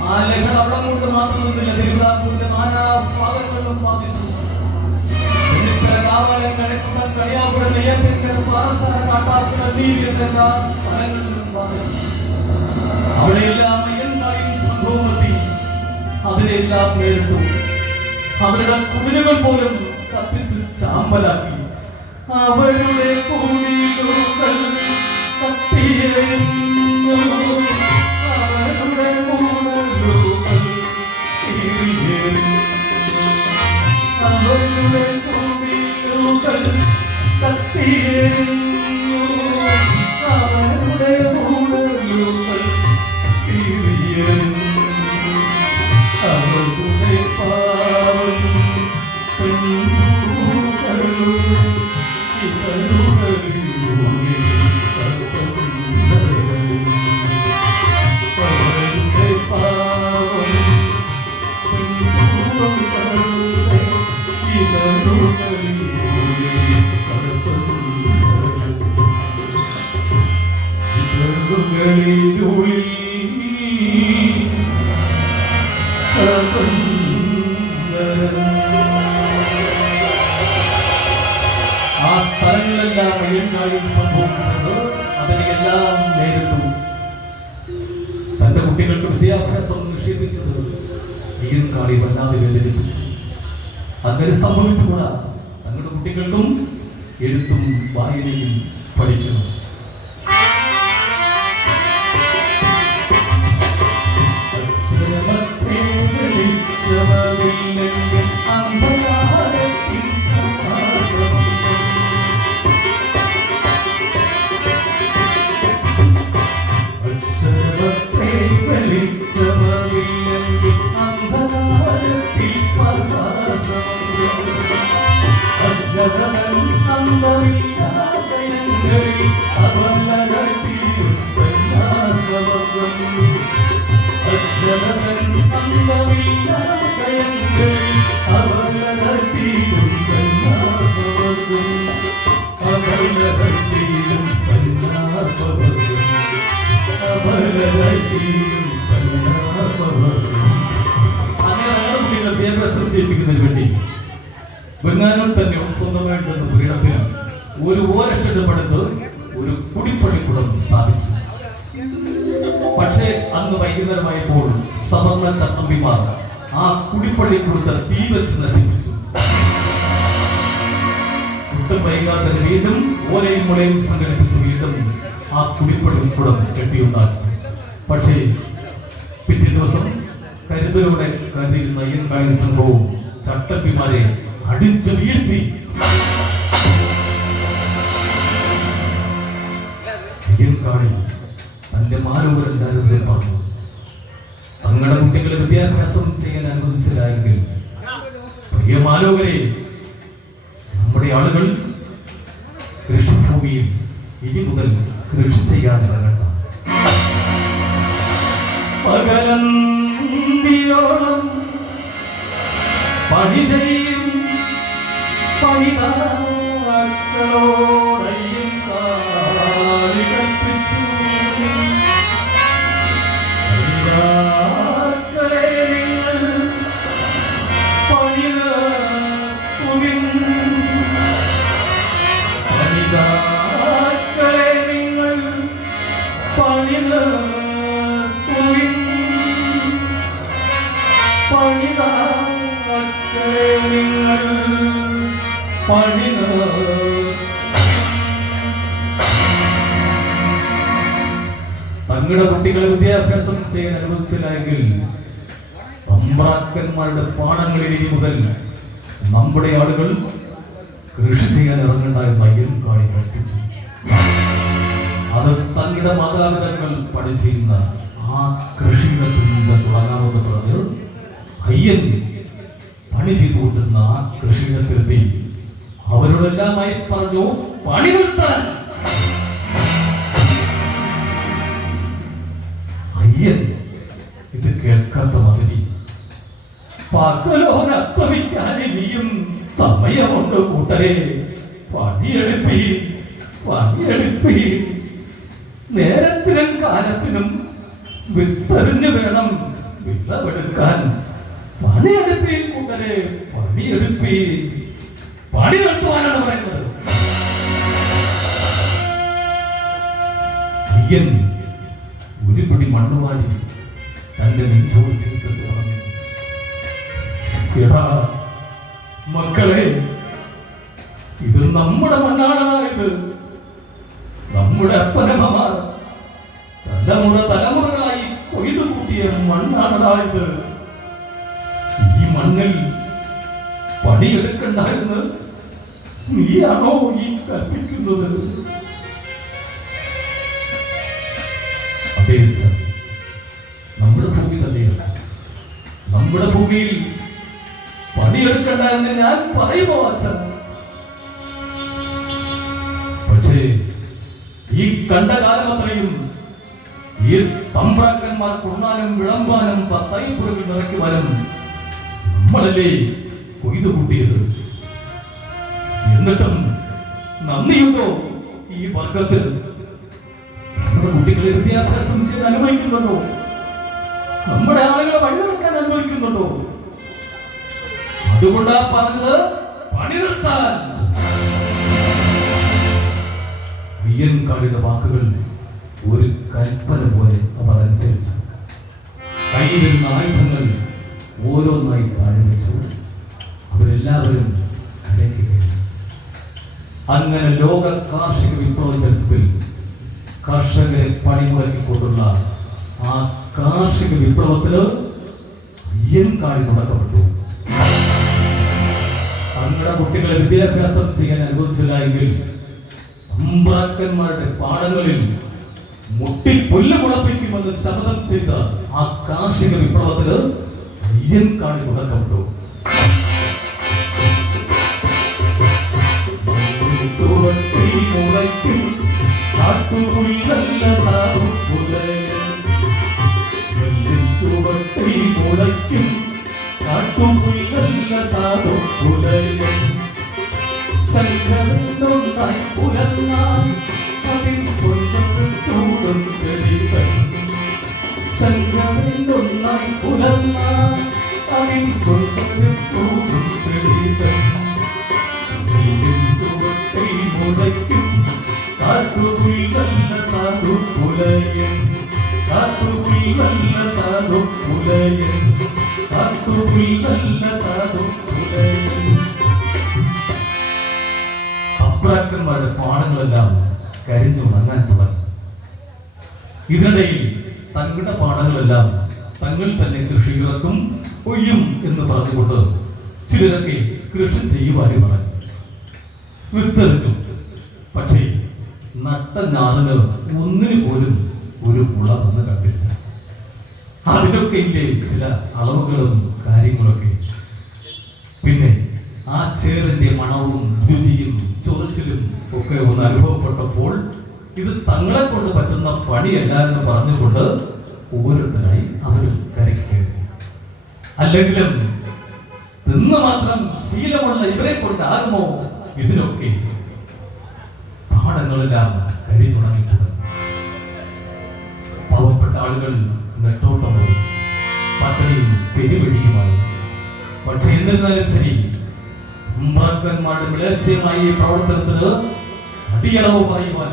ആ ലഹള അവിടെ കൊണ്ട് മാത്രമൊന്നുമില്ല, തിരുവിതാംകൂറിന്റെ നാനാ ഭാഗങ്ങളിലും ബാധിച്ചു. കാവാലം കടക്കുന്ന കണിയാപുരം നെയ്യാറ്റിൻകര പാറശാല കാട്ടാപ്പുഴ നീര് എല്ലാ സ്ഥലങ്ങളിലും ബാധിച്ചു. അവിടെയെല്ലാം അയ്യൻകാളി സംഭവമെത്തി. അതിനെല്ലാം നേരിട്ടു. അവരുടെ കുടിലുകൾ പോലും കത്തിച്ച് ചാമ്പലാക്കി. അവരുടെ കുടിലുകൾ കത്തിയെറിഞ്ഞു. അവരുടെ കുടിലുകൾ കീറിയെറിഞ്ഞു. അവരുടെ കുടിലുകൾ കത്തിയെറിഞ്ഞു. അവരുടെ കുടിലുകൾ കീറിയെറിഞ്ഞു. അവരുടെ പാവം ആ സ്ഥലങ്ങളെല്ലാം അയ്യൻകാളിയിൽ സംഭവിച്ചത് അതിനെല്ലാം നേരിട്ടു. തന്റെ കുട്ടികൾക്ക് വിദ്യാഭ്യാസം നിഷേധിച്ചത് അയ്യൻകാളി വല്ലാതെ വേദനിപ്പിച്ചു. അങ്ങനെ സംഭവിച്ചുകൂടാ. തങ്ങളുടെ കുട്ടികൾക്കും എഴുത്തും വായനയും പഠിക്കണം. വിദ്യാഭ്യാസം ചെയ്യിപ്പിക്കുന്നതിന് വേണ്ടി വെങ്ങാനൂർ തന്നെ സ്വന്തമായിട്ട് പുരീടത്തിന് ഒരു ഓരഷ്ടപ്പെടുത്ത് ഒരു കുടിപ്പള്ളിക്കുളം സ്ഥാപിച്ചു. പക്ഷേ അന്ന് വൈകുന്നേരമായപ്പോൾ സവർണ ചട്ടമ്പിമാർ ആ കുടിപ്പള്ളിക്കുളത്തെ തീ വെച്ച് നശിപ്പിച്ചു. ഒട്ടും വൈകാതെ വീണ്ടും ഓലയും മുളയും സംഘടിപ്പിച്ച് വീണ്ടും ആ കുടിപ്പള്ളിക്കുളം കെട്ടിയുണ്ടാക്കി. പക്ഷേ പിറ്റേ ദിവസം കരുതലോടെ കരുതിയിരുന്ന അയ്യൻകാളി സംഘവും ചട്ടമ്പിമാരെ അടിച്ചു വീഴ്ത്തി. അയ്യൻകാളി തന്റെ മാനവരെല്ലാവരും പറഞ്ഞു, തങ്ങളുടെ കുട്ടികളെ വിദ്യാഭ്യാസം ചെയ്യാൻ അനുവദിച്ചതായെങ്കിൽ പ്രിയ മാനവരെ, നമ്മുടെ ആളുകൾ കൃഷിഭൂമിയിൽ ഇനി മുതൽ കൃഷി ചെയ്യാൻ ഇറങ്ങണ്ട. പകലന്തിയോളം പണി ചെയ്യും പണിതാക്കളോടയ്യും കാലി കൽപ്പിച്ചു. പണിതാക്കളെ നിങ്ങൾ പണിതുവിൻ, പണിതാക്കളെ നിങ്ങൾ പണിതുവിൻ, പണിതാക്കളെ നിങ്ങൾ പണിത്. തങ്ങളുടെ കുട്ടികളെ വിദ്യാഭ്യാസം ചെയ്യാൻ അനുവദിച്ചില്ലെങ്കിൽ തമ്പ്രാക്കന്മാരുടെ പാടങ്ങളിൽ ഇനി മുതൽ നമ്മുടെ ആളുകൾ കൃഷി ചെയ്യാൻ ഇറങ്ങണ്ട എന്ന് അയ്യൻകാളി കൽപ്പിച്ചു. അത് തങ്ങളുടെ മാതാപിതാക്കൾ പണി ചെയ്യുന്ന ആ കൃഷിയിടത്തിൽ നിന്ന് തുടങ്ങാമെന്ന് പറഞ്ഞ് അയ്യൻ പണി ചെയ്തുകൊണ്ടിരുന്ന ആ കൃഷിയിടത്തിലെത്തി അവരോടെല്ലാമായി പറഞ്ഞു, പണി നിർത്താൻ. അയ്യൻ ഇത് കേൾക്കാത്ത മതി. പകലോരത്തമിക്കാൻ ഇനിയും സമയമുണ്ട് കൂട്ടരെ, പണിയെടുപ്പി, പണിയെടുപ്പി. നേരത്തിനും കാലത്തിനും വിത്തെറിഞ്ഞു വേണം വിളവെടുക്കാൻ. പണിയെടുപ്പി കൂട്ടരെ, പണിയെടുപ്പി. പണി നിർത്തുവാനാണ് പറയുന്നത്. അയ്യൻ ഒരു പിടി മണ്ണുവാരി തന്റെ നെഞ്ചോട് ചേർത്ത് പറഞ്ഞു, എടാ മക്കളെ, ഇത് നമ്മുടെ മണ്ണാണത്. നമ്മുടെ അപ്പനമ്മമാർ തലമുറകളായി കൊയ്തു കൂട്ടിയ മണ്ണാണതായത്. ഈ മണ്ണിൽ പണിയെടുക്കണ്ടായിരുന്നു നീയാണോ ഈ കൽപ്പിക്കുന്നത്? അതേ സർ, നമ്മുടെ ഭൂമി തന്നെയാണ്. നമ്മുടെ ഭൂമിയിൽ പണിയെടുക്കണ്ട എന്ന് ഞാൻ പറയുമോ അച്ഛൻ? പക്ഷേ ഈ കണ്ട കാലം അത്രയും ഈ തമ്പ്രാക്കന്മാർ കൊണ്ണാനും വിളമ്പാനും പത്തൈപ്പുറകൾ നിറയ്ക്കുവാനും നമ്മളല്ലേ കൊയ്തു കൂട്ടിയത്. എന്നിട്ടും നന്ദിയുണ്ടോ ഈ വർഗത്തിൽ? നമ്മുടെ കുട്ടികളെ വിദ്യാഭ്യാസം ചെയ്യാൻ അനുഭവിക്കുന്നുണ്ടോ? നമ്മുടെ ആളുകളെ വഴിവെക്കാൻ അനുഭവിക്കുന്നുണ്ടോ? അതുകൊണ്ടാ പറഞ്ഞത് പണി നിർത്താൻ. അയ്യൻകാളിയുടെ വാക്കുകൾ ഒരു കൽപ്പന പോലെ അവർ അനുസരിച്ചു. കയ്യിലിരുന്ന ആയുധങ്ങൾ ഓരോന്നായി താഴെ വെച്ചു. അവരെല്ലാവരും കരയ്ക്ക് കയറി. അങ്ങനെ ലോക കാർഷിക വിപ്ലവ ചരിത്രത്തിൽ കർഷകരെ പണിമുടക്കിക്കൊണ്ടുള്ള ആ കാർഷിക വിപ്ലവത്തിന് അയ്യൻകാളി തുടക്കപ്പെട്ടു. തങ്ങളുടെ കുട്ടികളെ വിദ്യാഭ്യാസം ചെയ്യാൻ അനുവദിച്ചില്ല എങ്കിൽ തമ്പ്രാക്കന്മാരുടെ പാടങ്ങളിൽ മുട്ടി പുല്ല് മുളപ്പിക്കുമെന്ന് ശപഥം ചെയ്ത ആ കാർഷിക വിപ്ലവത്തിന് അയ്യൻകാളി തുടക്കപ്പെട്ടു. അപ്രാക്കന്മാരുടെ പാടങ്ങളെല്ലാം കരിഞ്ഞുണങ്ങാൻ തുടങ്ങി. ഇതിനിടയിൽ തങ്ങളുടെ പാടങ്ങളെല്ലാം തങ്ങൾ തന്നെ കൃഷി ഇറക്കും കൊയ്യും എന്ന് പറഞ്ഞുകൊണ്ട് ചിലരൊക്കെ കൃഷി ചെയ്യുവാനും പറഞ്ഞു. വിത്തെറിഞ്ഞു. പക്ഷേ നട്ട ഞാറിന് ഒന്നിനു പോലും ഒരു മുള വന്ന് കണ്ടില്ല. അതിനൊക്കെ ഇല്ലേ ചില അളവുകളും കാര്യങ്ങളൊക്കെ. പിന്നെ ആ ചേറിന്റെ മണവും രുചിയും ചൊറിച്ചിലും ഒക്കെ ഒന്ന് അനുഭവപ്പെട്ടപ്പോൾ ഇത് തങ്ങളെ കൊണ്ട് പറ്റുന്ന പണിയല്ല എന്ന് പറഞ്ഞുകൊണ്ട് ഓരോരുത്തരായി അവർ കരയ്ക്കേറി. അല്ലെങ്കിലും തിന്ന് മാത്രം ശീലമുള്ള ഇവരെ കൊണ്ടാകുമോ ഇതിനൊക്കെ? പാടങ്ങളെല്ലാം കരിഞ്ഞുണങ്ങി തുടങ്ങി. പാവപ്പെട്ട ആളുകൾ നെട്ടോട്ടം പോയി, പട്ടിണിയും പെരുവഴിയുമായി. പക്ഷെ എന്നിരുന്നാലും ശരി, ഉമ്രാക്കന്മാരുടെ മിളർച്ചയുമായി പ്രവർത്തനത്തിന് അടിയറവ് പറയുവാൻ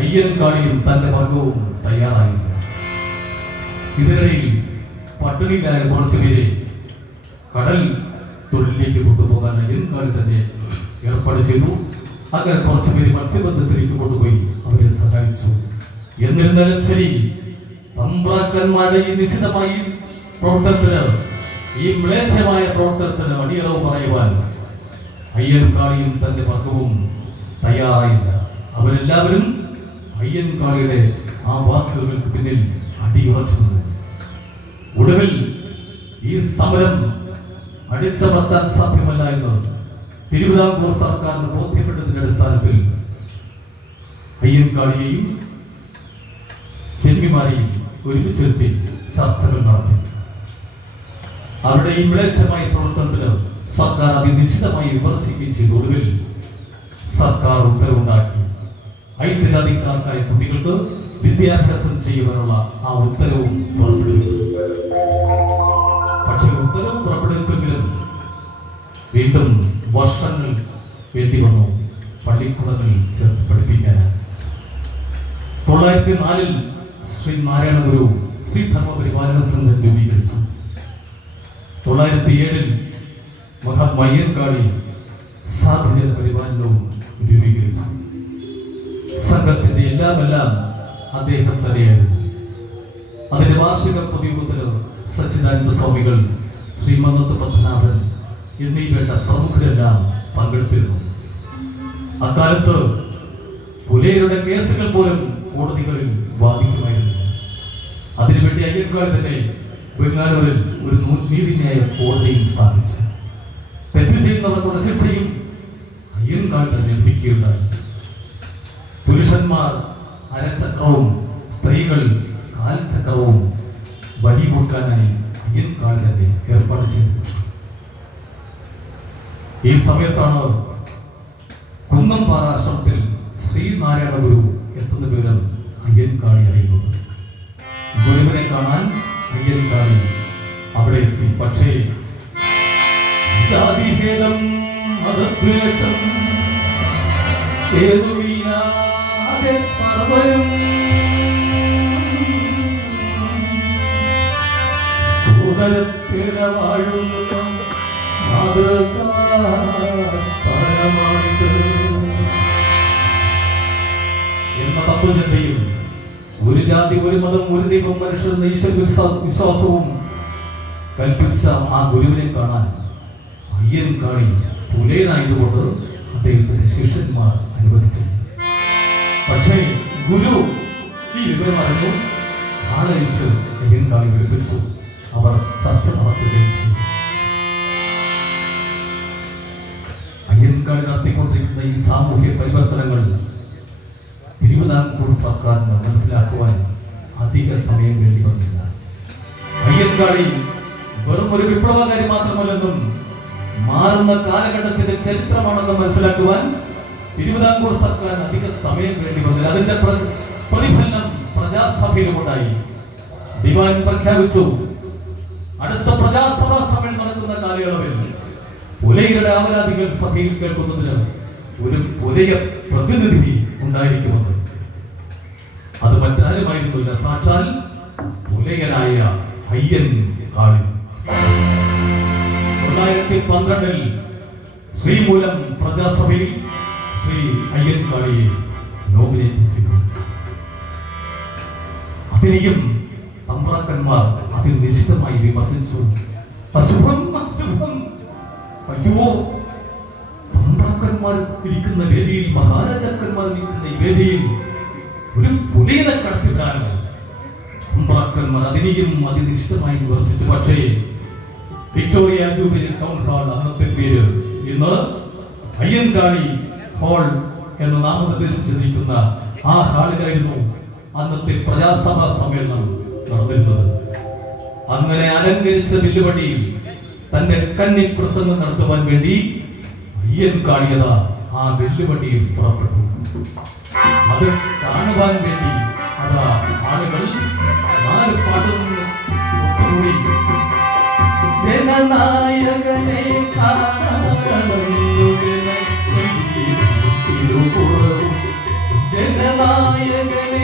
അയ്യൻകാളിയും തന്റെ വർഗവും തയ്യാറായില്ല. ഇതിനിടയിൽ പട്ടിണിയിലായ കുറച്ചുപേരെ കടൽ തൊഴിലിലേക്ക് കൊണ്ടുപോകാൻ അയ്യൻകാളി തന്നെ ഏർപ്പാട് ചെയ്തു. അങ്ങനെ കുറച്ചുപേര് മത്സ്യബന്ധത്തിലേക്ക് കൊണ്ടുപോയി അവരെ സഹായിച്ചു. എന്നിരുന്നാലും ശരി, തമ്പ്രാക്കന്മാരുടെ ഈ നിശ്ചിതമായി പ്രവർത്തനത്തിന്, ഈ മ്ലേച്ഛമായ പ്രവർത്തനത്തിന് അടിയറവ് പറയുവാൻ അയ്യൻകാളിയും തന്റെ വർഗവും തയ്യാറായില്ല. അവരെല്ലാവരും അയ്യൻകാളിയുടെ ആ വാക്കുകൾക്ക് പിന്നിൽ അടിയുറച്ചു നിന്നു. ഒടുവിൽ ഈ സമരം അടിച്ചമർത്താൻ സാധ്യമല്ല എന്ന് തിരുവിതാംകൂർ സർക്കാരിന് ബോധ്യപ്പെട്ടതിന്റെ അടിസ്ഥാനത്തിൽ അയ്യൻകാളിയെയും ജന്മിമാരെയും ഒരുമിച്ചിരുത്തി ചർച്ചകൾ നടത്തി. അവരുടെ ഈ മ്ലേച്ഛമായ പ്രവർത്തനത്തിന് സർക്കാർ അതിനിശ്ചിതമായി വിമർശിക്കുകയും ചെയ്തു. ഒടുവിൽ സർക്കാർ ഉത്തരവുണ്ടാക്കി. ഐക്യജാതിക്കാർക്കായ കുട്ടികൾക്ക് വിദ്യാഭ്യാസം ചെയ്യുവാനുള്ള ആ ഉത്തരവും പുറപ്പെടുവിച്ചു. പക്ഷേ ഉത്തരവ് പുറപ്പെടുവിച്ചെങ്കിലും വീണ്ടും വർഷങ്ങൾ വേണ്ടി വന്നു പള്ളിക്കൂടങ്ങളിൽ ചേർത്ത് പഠിപ്പിക്കാനായി. 904 ശ്രീ നാരായണ ഗുരു ശ്രീ ധർമ്മപരിപാലന സംഘം രൂപീകരിച്ചു. 907 മഹാത്മാ അയ്യൻകാളി സാധുജന പരിപാലനവും രൂപീകരിച്ചു. സംഘത്തിന്റെ എല്ലാം അദ്ദേഹം തന്നെയായിരുന്നു. അതിന്റെ വാർഷിക പൊതുയോഗത്തിന് സച്ചിദാനന്ദ സ്വാമികൾ, ശ്രീമന്നത്ത് പത്മനാഭൻ എന്നീ വേണ്ട പ്രമുഖരെല്ലാം പങ്കെടുത്തിരുന്നു. അക്കാലത്ത് പുലയരുടെ കേസുകൾ പോലും കോടതികളിൽ വാദിക്കുമായിരുന്നില്ല. അതിനുവേണ്ടി അയ്യൻകാളി തന്നെ വെങ്ങാനൂരിൽ ഒരു നീതിന്യായ കോടതിയും സ്ഥാപിച്ചു. തെറ്റ് ചെയ്യുന്നവർക്കുള്ള ശിക്ഷയും അയ്യൻകാളി തന്നെ വിധിക്കുകയുണ്ടായി. പുരുഷന്മാർ അരച്ചക്രവും സ്ത്രീകൾ കാൽചക്രവും വടി കൊടുക്കാനായി അയ്യൻകാളി തന്നെ ഏർപ്പാട് ചെയ്തു. ഈ സമയത്താണ് കുന്നംപാറ ആശ്രമത്തിൽ ശ്രീനാരായണ ഗുരു എത്തുന്ന വിവരം അയ്യൻകാളി അറിയുന്നത്. ഗുരുവിനെ കാണാൻ അയ്യൻകാളി അവിടെ എത്തി. പക്ഷേ ജാതിഭേദം മതദ്വേഷം ഏതുമില്ലാതെ സർവരും സോദരത്തില വാഴുന്ന മാതൃകാസ്ഥാനമാണിത് എന്ന തത്വചിന്തയും ഒരു ജാതി ഒരു മതം ഒരു ദൈവം മനുഷ്യർ എന്ന ഈശ്വര വിശ്വാസവും കൽപ്പിച്ച ആ ഗുരുവിനെ കാണാൻ അയ്യൻകാളി പുലയനായതുകൊണ്ട് അദ്ദേഹത്തിന്റെ ശിഷ്യന്മാർ അനുവദിച്ചു. പക്ഷേ ഗുരു ഈ വിവരം അറിഞ്ഞു. ആളയച്ച് അയ്യൻകാളി വിളിപ്പിച്ചു. അവർ ചർച്ച നടത്തുകയും ചെയ്തു. അയ്യൻകാളി നടത്തിക്കൊണ്ടിരിക്കുന്ന ഈ സാമൂഹ്യ പരിവർത്തനങ്ങൾ തിരുവിതാംകൂർ സർക്കാരിന് മനസ്സിലാക്കുവാൻ അധിക സമയം വേണ്ടി വന്നില്ല. അയ്യൻകാളി വെറും ഒരു വിപ്ലവകാരി മാത്രമല്ലെന്നും മാറുന്ന കാലഘട്ടത്തിന്റെ ചരിത്രമാണെന്ന് മനസ്സിലാക്കുവാൻ തിരുവിതാംകൂർ സർക്കാരിന് അധിക സമയം വേണ്ടി വന്നില്ല. അതിന്റെ പ്രതിഫലനം പ്രജാസഭയിലുമുണ്ടായി. ദിവാൻ പ്രഖ്യാപിച്ചു, അടുത്ത പ്രജാസഭാ സമ്മേളനം നടക്കുന്ന കാലയളവിൽ പുലയരുടെ ആവരാധികൾ സഭയിൽ കേൾക്കുന്നതിന് ഒരു പുലയ പ്രതിനിധി ഉണ്ടായിരിക്കുമെന്ന്. അത് മറ്റാരുമായിരുന്നില്ല, സാക്ഷാൽ പുലയനായ അയ്യൻകാളി. 912 ശ്രീമൂലം പ്രജാസഭയിൽ ശ്രീ അയ്യൻകാളിയെ നോമിനേറ്റ് ചെയ്തു. അതിനെയും തമ്പ്രാക്കന്മാർ അതിൽ നിശ്ചിതമായി വിമർശിച്ചു. അശുഭം അശുഭം, അയ്യോ, തമ്പ്രാക്കന്മാർ ഇരിക്കുന്ന വേദിയിൽ, മഹാരാജാക്കന്മാർ ഇരിക്കുന്ന ഈ വേദിയിൽ ഒരു പുലിയെ കടത്തിവിടാനോ? തമ്പ്രാക്കന്മാർ അതിനെയും അതിനിശ്ചിതമായി വിമർശിച്ചു. പക്ഷേ വിക്ടോറിയ ജൂബിലി ടൗൺ ഹാൾ, അന്നത്തെ പേര് ഇന്ന് അയ്യൻകാളി ഹാൾ എന്ന് നാമനിർദ്ദേശിച്ചിരിക്കുന്ന ആ ഹാളിലായിരുന്നു അന്നത്തെ പ്രജാസഭാ സമ്മേളനം നടന്നിരുന്നത്. അങ്ങനെ അലങ്കരിച്ച വില്ലുവണ്ടിയിൽ തന്റെ കന്നി പ്രസംഗം നടത്തുവാൻ വേണ്ടി അയ്യൻകാളിയത ആ വെല്ലുവണ്ടിയിൽ പുറപ്പെട്ടു. അത് കാണുവാൻ വേണ്ടി അതാ ആളുകൾ 4 പാട്ടുകൾ ഒത്തുകൂടി. ജനനായകനെ ജനനായകനെ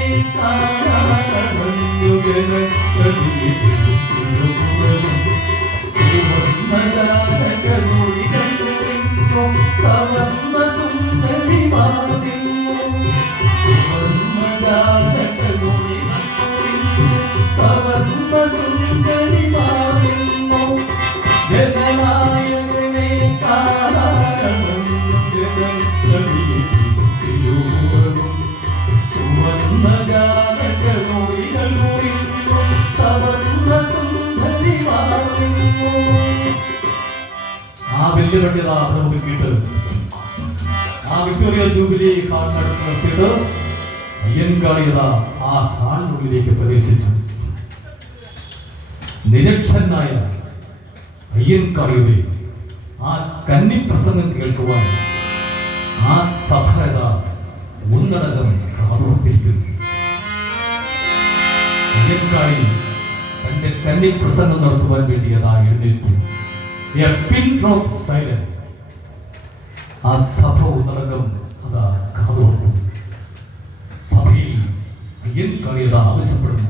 ആ വിക്ടോറിയ ജൂബിലി ഹാളിനടുത്ത് നിർത്തിയിട്ട് അയ്യൻകാളിയത ആ ഹാളിനുള്ളിലേക്ക് പ്രവേശിച്ചു. നിരക്ഷനായ അയ്യൻകാളിയുടെ ആ കന്നി പ്രസംഗം കേൾക്കുവാൻ ആ സഭത ഒന്നടങ്കം കാതോർത്തിരിക്കുന്നു. അയ്യൻകാളി തന്റെ കന്നി പ്രസംഗം നടത്തുവാൻ വേണ്ടി അതാ എഴുന്നേറ്റു. A pin drop silent. ആ സഭ ഒന്നടങ്കം അതാ കാതോർത്തു. സഭയിൽ അയ്യൻകാളിയത ആവശ്യപ്പെടുന്നു.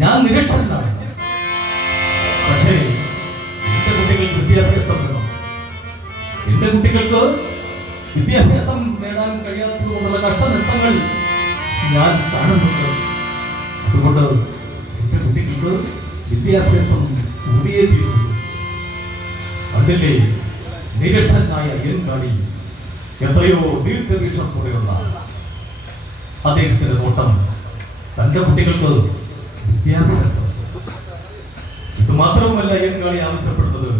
ഞാൻ നിരക്ഷരനാണ്. പക്ഷേ എന്റെ കുട്ടികൾക്ക് വിദ്യാഭ്യാസം വേണം. എന്റെ കുട്ടികൾക്ക് വിദ്യാഭ്യാസം നേടാൻ കഴിയാത്തതുകൊണ്ടുള്ള കഷ്ടനഷ്ടങ്ങൾ ഞാൻ കാണുന്നുണ്ട്. അതുകൊണ്ട് എന്റെ കുട്ടികൾക്ക് വിദ്യാഭ്യാസം കൂടിയേ തീരുള്ളൂ. കണ്ടില്ലേ, നിരക്ഷരനായ അയ്യൻകാളി എത്രയോ ദീർഘവീക്ഷണത്തോടെയുള്ള അദ്ദേഹത്തിന്റെ നോട്ടം തന്റെ കുട്ടികൾക്ക് വിദ്യാഭ്യാസം. ഇത് മാത്രവുമല്ല അയ്യൻകാളി ആവശ്യപ്പെടുന്നത്.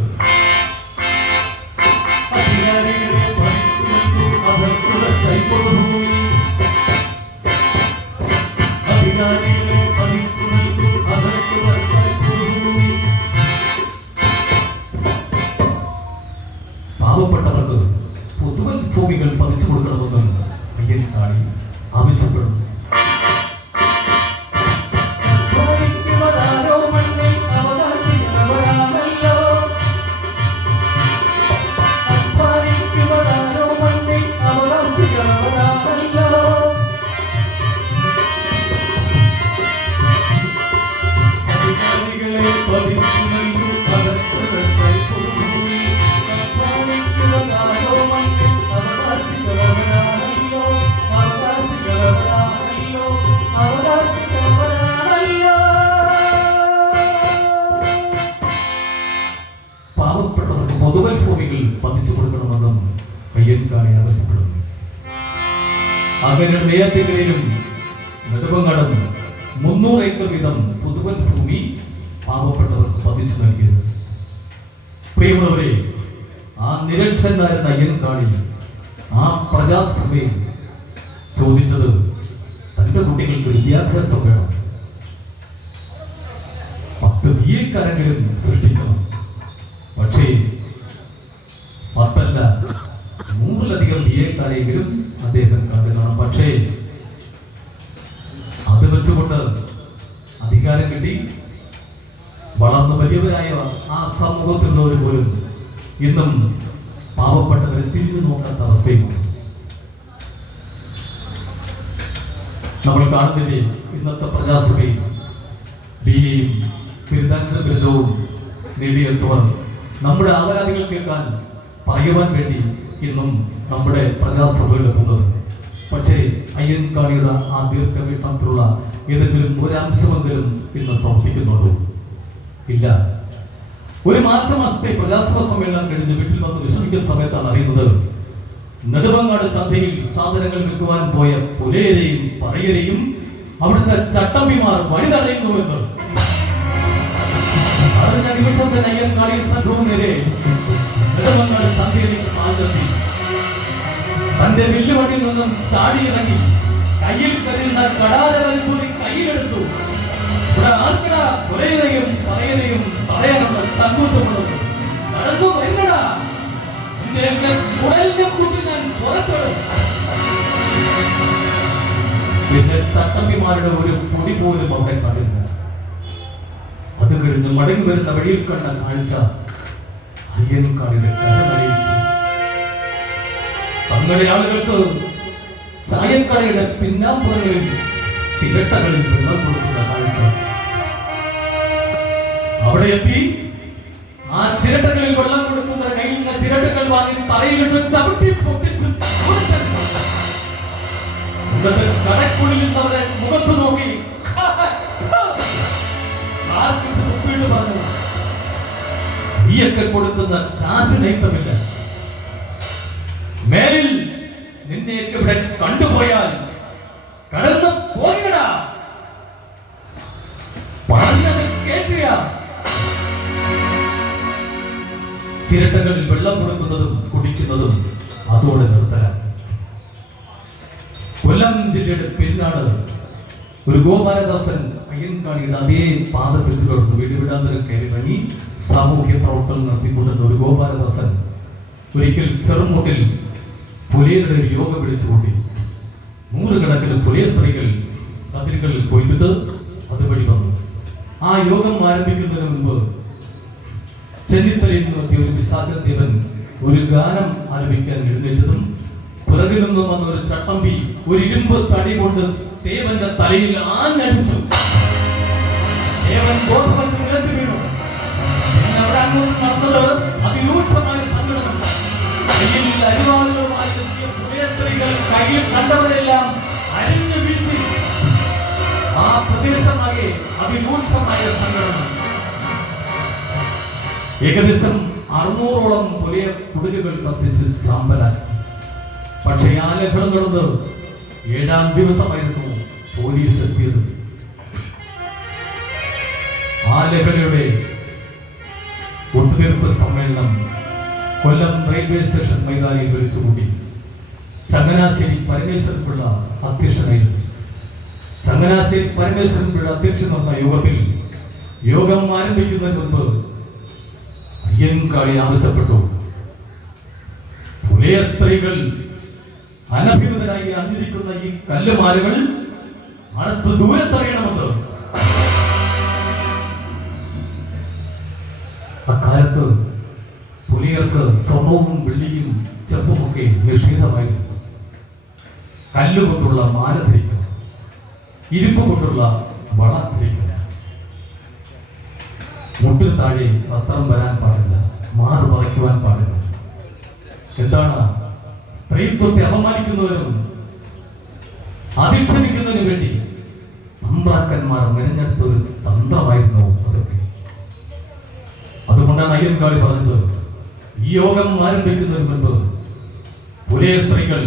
പാവപ്പെട്ടവർക്ക് പൊതുവൻ ഭൂമികൾ പതിച്ചു കൊടുക്കണമെന്ന് അയ്യൻകാളി ആവശ്യപ്പെടുന്നു. പൊതുവൻ ഭൂമികൾ പതിച്ചു കൊടുക്കണമെന്നും അയ്യൻകാളി ആവശ്യപ്പെടുന്നു. അങ്ങനെ നെയ്യാറ്റിൻകരയിലും നെടുമങ്ങാടും 300 ഏക്കർ വീതം പൊതുവൻ ഭൂമി പാവപ്പെട്ടവർക്ക് പതിച്ചു നൽകിയത്. പ്രിയമുള്ളവരെ, ആ നിരക്ഷനായിരുന്ന അയ്യൻകാളി ആ പ്രജാസഭയിൽ ചോദിച്ചത് തന്റെ കുട്ടികൾക്ക് വിദ്യാഭ്യാസം വേണം, 10 BA-ക്കാരെങ്കിലും സൃഷ്ടിക്കണം. പക്ഷേ 10 അല്ല 100-ലധികം BA-ക്കാരെങ്കിലും അദ്ദേഹം കണ്ടതാണ്. പക്ഷേ അത് വെച്ചുകൊണ്ട് അധികാരം കിട്ടി. വളർന്ന് വലിയവരായ ആ സമൂഹത്തിലുള്ളവർ പോലും ഇന്നും പാവപ്പെട്ടവരെ തിരിഞ്ഞു നോക്കാത്ത അവസ്ഥയുമാണ്. നമ്മൾ കാണുന്നില്ലേ ഇന്നത്തെ പ്രജാസഭയിൽ ബിഎയും ബിരുദാനന്തര ബിരുദവും നേടിയെത്തുവാൻ നമ്മുടെ ആവരാധികൾ കേൾക്കാൻ പറയുവാൻ വേണ്ടി ഇന്നും നമ്മുടെ പ്രജാസഭയിലെത്തുന്നത്. പക്ഷേ അയ്യൻകാളിയുടെ ആ ദീർഘവീക്ഷണത്തിലുള്ള ഏതെങ്കിലും ഒരംശമെങ്കിലും ഇന്ന് പ്രവർത്തിക്കുന്നുണ്ടോ? ഇല്ല. ഒരു മാസത്തെ പ്രജാസഭ സമ്മേളനം കഴിഞ്ഞ് വീട്ടിൽ വന്ന് വിശ്രമിക്കുന്ന സമയത്താണ് അറിയുന്നത് നെടുമങ്ങാട് ചന്തയിൽ സാധനങ്ങൾ വിൽക്കുവാൻ പോയ പുലയരെയും പറയരെയും അവിടുത്തെ ചട്ടമ്പിമാർ വഴി തടയുന്നുവെന്ന്. അറിഞ്ഞ നിമിഷം തന്നെ അയ്യൻകാളി സംഘവും നേരെ നെടുമങ്ങാട് ചന്തയിലേക്ക് പാഞ്ഞെത്തി. തന്റെ വില്ലുവണ്ടിയിൽ നിന്നും ചാടിയിറങ്ങി കയ്യിൽ കരുതുന്ന കടാര വലിച്ചൂരി കയ്യിലെടുത്തു. ഇവിടെ ആർക്കടാ പുലയരെയും പറയരെയും പറയാനുള്ള ചങ്കൂറ്റമുള്ളത്? നടന്നു വരുന്നടാ, പിന്നെ ചട്ടമ്പിമാരുടെ ഒരു പൊടി പോലും അവിടെ കണ്ടില്ല. അത് കഴിഞ്ഞ് മടങ്ങി വരുന്ന വഴിയിൽ കണ്ട കാഴ്ച അയ്യൻകാളിയുടെ കരമറിയിച്ചു. തങ്ങളുടെ ആളുകൾക്ക് ചായക്കടയുടെ പിന്നാമ്പുറങ്ങളിൽ ചിരട്ടകളിൽ വെള്ളം കൊടുക്കുന്ന കാഴ്ച. അവിടെ എത്തി ആ ചിരട്ടകളിൽ വെള്ളം കൊടുക്കുന്ന കയ്യിൽ നിന്ന് ചിരട്ടകൾ വാങ്ങി തലയിലിട്ട് ചവിട്ടി പൊട്ടിച്ചു. കടക്കുള്ളിൽ നിന്നവരെ മുഖത്ത് നോക്കി ഉപ്പിട്ട് പറഞ്ഞു, നീയൊക്കെ കൊടുക്കുന്ന കാശ് നയിത്തമില്ല. മേലിൽ നിന്നെയൊക്കെ ഇവിടെ കണ്ടുപോയാൽ കടന്നു പോകടാ. പറഞ്ഞത് കേൾക്കുക. ചിരട്ടകളിൽ വെള്ളം കൊടുക്കുന്നതും കുടിക്കുന്നതും അതോടെ നിർത്തലാക്കി. കൊല്ലം ജില്ലയുടെ പെരിനാട് ഒരു ഗോപാലദാസൻ അയ്യൻകാളിയുടെ അതേ പാദത്തിൽ തുടർന്ന് വീടുവിടാന്തരം കയറിറങ്ങി സാമൂഹ്യ പ്രവർത്തനം നടത്തിക്കൊണ്ടിരുന്ന ഒരു ഗോപാലദാസൻ ഒരിക്കൽ ചെറുമൂട്ടിൽ പുലയരുടെ ഒരു യോഗം വിളിച്ചുകൂട്ടി. 100 കണക്കിന് പുലയ സ്ത്രീകൾ കതിരുകളിൽ കൊയ്തിട്ട് അതുവഴി വന്നു. ആ യോഗം ആരംഭിക്കുന്നതിന് മുമ്പ് ചെന്നിത്തലയിൽ നിന്നെത്തിയ ഒരു പിശാചൻ ദേവൻ ഒരു ഗാനം ആരംഭിക്കാൻ എഴുന്നേറ്റതും പിറകിൽ നിന്നും വന്ന ഒരു ചട്ടമ്പി ഒരു ഇരുമ്പ് തടി കൊണ്ട് ദേവന്റെ തലയിൽ ആഞ്ഞടിച്ചു. ദേവൻ ബോധമറ്റ് നിലത്ത് വീണു. പിന്നെ അവിടെ അങ്ങോട്ട് നടന്നത് അതിരൂക്ഷമായ സംഘടന. കയ്യിൽ അരിവാളുകളുമായി എത്തിയ പുതിയ സ്ത്രീകൾ കയ്യിൽ കണ്ടവരെല്ലാം അരിഞ്ഞു വീഴ്ത്തി. ആ പ്രദേശമാകെ അതിരൂക്ഷമായ സംഘടന. ഏകദേശം 600ഓളം പുതിയ കുടിലുകൾ കത്തിച്ച് ചാമ്പലാക്കി. പക്ഷേ ആ ലഹളം നടന്ന് 7-ാം ദിവസമായിരുന്നു പോലീസ് എത്തിയത്. ആ ലഹളയുടെ ഒത്തുതീർപ്പ് സമ്മേളനം കൊല്ലം റെയിൽവേ സ്റ്റേഷൻ മൈതാനിയിൽ വിളിച്ചുകൂട്ടി. ചങ്ങനാശ്ശേരി പരമേശ്വരൻപിള്ള അധ്യക്ഷനായിരുന്നു. ചങ്ങനാശ്ശേരി പരമേശ്വരൻപിള്ള അധ്യക്ഷൻ നടന്ന യോഗത്തിൽ യോഗം ആരംഭിക്കുന്നതിന് മുൻപ് അയ്യൻകാളി ആവശ്യപ്പെട്ടു, പുലയ സ്ത്രീകൾ അനഭിമതരായി അറിഞ്ഞിരിക്കുന്ന ഈ കല്ലുമാലകൾ അടുത്ത് ദൂരത്തറിയണമെന്ന്. അക്കാലത്ത് പുലിയർക്ക് സ്വർണവും വെള്ളിയും ചെമ്പുമൊക്കെ നിഷേധമായിരുന്നു. കല്ലുകൊണ്ടുള്ള മാല ധരിക്കണം, ഇരുമ്പ് കൊണ്ടുള്ള വള ധരിക്കണം, മുട്ടിന് താഴെ വസ്ത്രം വരാൻ പാടില്ല, മാറ് പറിക്കുവാൻ പാടില്ല. എന്താണ്? സ്ത്രീത്വത്തെ അപമാനിക്കുന്നതിനും അധിക്ഷേപിക്കുന്നതിനു വേണ്ടി തമ്പ്രാക്കന്മാർ മെനഞ്ഞെടുത്ത ഒരു തന്ത്രമായിരുന്നു അതൊക്കെ. അതുകൊണ്ടാണ് അയ്യൻകാളി പറഞ്ഞത്, ഈ യോഗം ആരംഭിക്കുന്നതിന് മുൻപ് പുലയ സ്ത്രീകൾ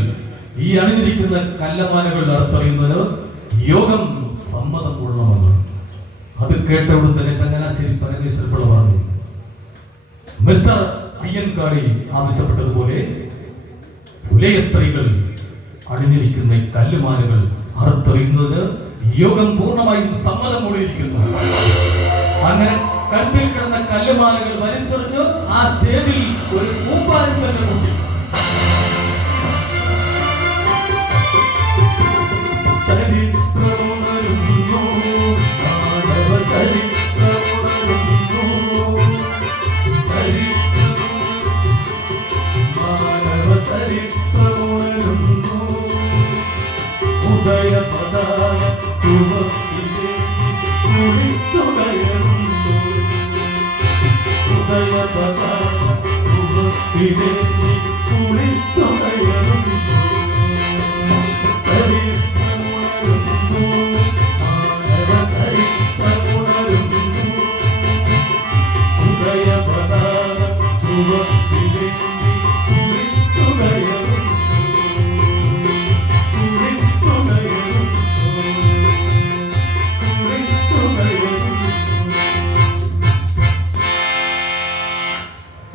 ഈ അണിഞ്ഞിരിക്കുന്ന കല്ലമാലകൾ അറുത്തറിയുന്നതിന് യോഗം സമ്മതം കൊള്ളണമെന്ന്. അത് കേട്ട ഉടൻ തന്നെ ചങ്ങനാശ്ശേരി പരമേശ്വരൻപിള്ള പറഞ്ഞു, മിസ്റ്റർ അയ്യൻകാളി ആവശ്യപ്പെട്ടതുപോലെ പുലയ സ്ത്രീകൾ അണിഞ്ഞിരിക്കുന്ന കല്ലുമാലകൾ അറുത്തെറിയുന്നതിന് യോഗം പൂർണ്ണമായും സമ്മതം മൂടിയിരിക്കുന്നു. അങ്ങനെ കഴുത്തിൽ കിടന്ന കല്ലുമാലകൾ വലിച്ചെറിഞ്ഞ് ആ സ്റ്റേജിൽ ഒരു കൂമ്പാരം തന്നെ കൂട്ടി.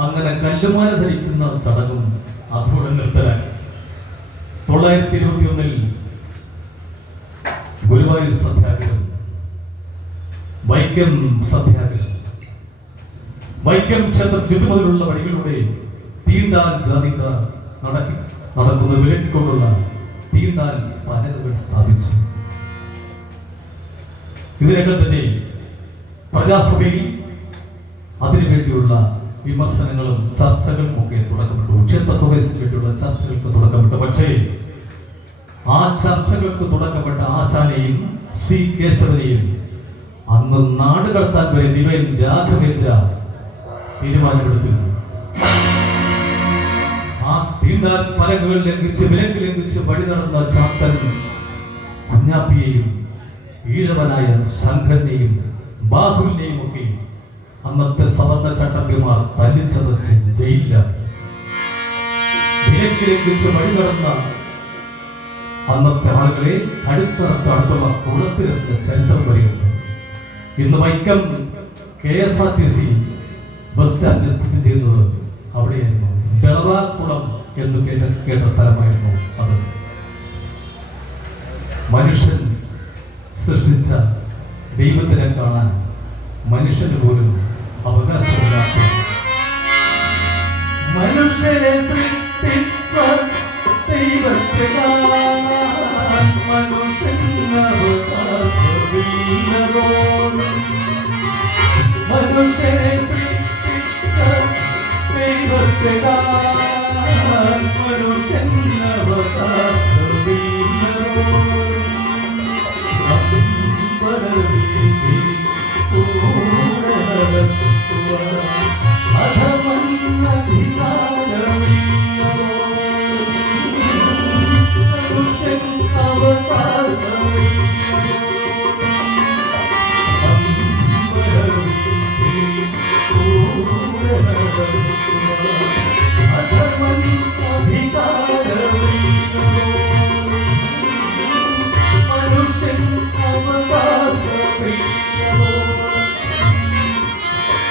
അങ്ങനെ കല്ലുമാല ധരിക്കുന്ന ചടങ്ങും അതോടെ നിർത്തലാക്കി. 921 ഗുരുവായൂർ സത്യാഗ്രഹം, വൈക്കം സത്യാഗ്രഹം, വൈക്കം ക്ഷേത്ര ചുറ്റുമുള്ള വഴികളിലൂടെ തീണ്ടാൽ ജാതിക്കാർ നടക്കുന്ന വിലക്കിക്കൊണ്ടുള്ള തീണ്ടാൽ പലകകൾ സ്ഥാപിച്ചു. ഇതിനകം തന്നെ പ്രജാസഭയിൽ അതിനുവേണ്ടിയുള്ള വിമർശനങ്ങളും ചർച്ചകളും ഒക്കെ തുടക്കപ്പെട്ടു. ക്ഷേത്രപ്രവേശനത്തിന് വേണ്ടിയുള്ള ചർച്ചകൾക്ക് തുടക്കപ്പെട്ടു. പക്ഷേ ആ ചർച്ചകൾക്ക് തുടക്കപ്പെട്ട ആശാനെയും സി കേശവനെയും അന്ന് നാട് കടത്താൻ വരെ ദിവൻ രാഘവേന്ദ്ര തീരുമാനമെടുത്തിരുന്നു. ആ തീണ്ടാൽ പലകകൾ ലംഘിച്ച് വിലക്ക് ലംഘിച്ച് വഴി നടന്ന ചാത്തൻ കുഞ്ഞാപ്പിയെയും ഈഴവനായ ശങ്കരനെയും ബാഹുലിനെയും ഒക്കെ അന്നത്തെ സവർണ ചട്ടമ്പിമാർ തല്ലിച്ചതച്ച് ജയിലിലാക്കി. വിലക്ക് ലംഘിച്ച് വഴി നടന്ന അന്നത്തെ ആളുകളെ അടുത്തുള്ള കുളത്തിലെന്ന ചരിത്രം വരെയുണ്ട്. ഇന്ന് വൈക്കം KSRTC ബസ് സ്റ്റാൻഡ് സ്ഥിതി ചെയ്യുന്നത് അവിടെയായിരുന്നു. ദളവാക്കുളം എന്ന് കേട്ട സ്ഥലമായിരുന്നു അത്. മനുഷ്യൻ സൃഷ്ടിച്ച ദൈവത്തിനെ കാണാൻ മനുഷ്യന് പോലും അവകാശമില്ലാത്ത, മനുഷ്യരെ സൃഷ്ടിച്ച ദൈവത്തെ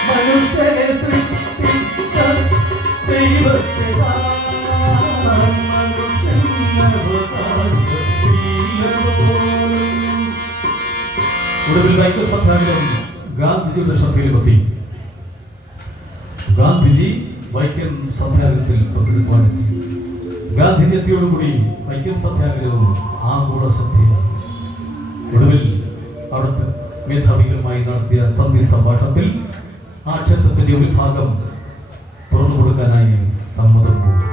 മനുഷ്യരെ സൃഷ്ടിച്ച ദൈവത്തെ ഒടുവിൽ വൈക്കം സത്യാഗ്രഹം ഗാന്ധിജിയുടെ ശ്രദ്ധയിലെത്തി. ഗാന്ധിജി വൈക്കം സത്യാഗ്രഹത്തിൽ പങ്കെടുക്കുവാൻ ഗാന്ധിജി എത്തിയോടുകൂടി വൈക്കം സത്യാഗ്രഹവും ആഗോള ശ്രദ്ധയിലാണ്. ഒടുവിൽ അവിടുത്തെ മേധാവികളുമായി നടത്തിയ സന്ധി സംഭാഷണത്തിൽ ആ ക്ഷേത്രത്തിന്റെ ഒരു ഭാഗം തുറന്നു കൊടുക്കാനായി സമ്മതം കൂടി.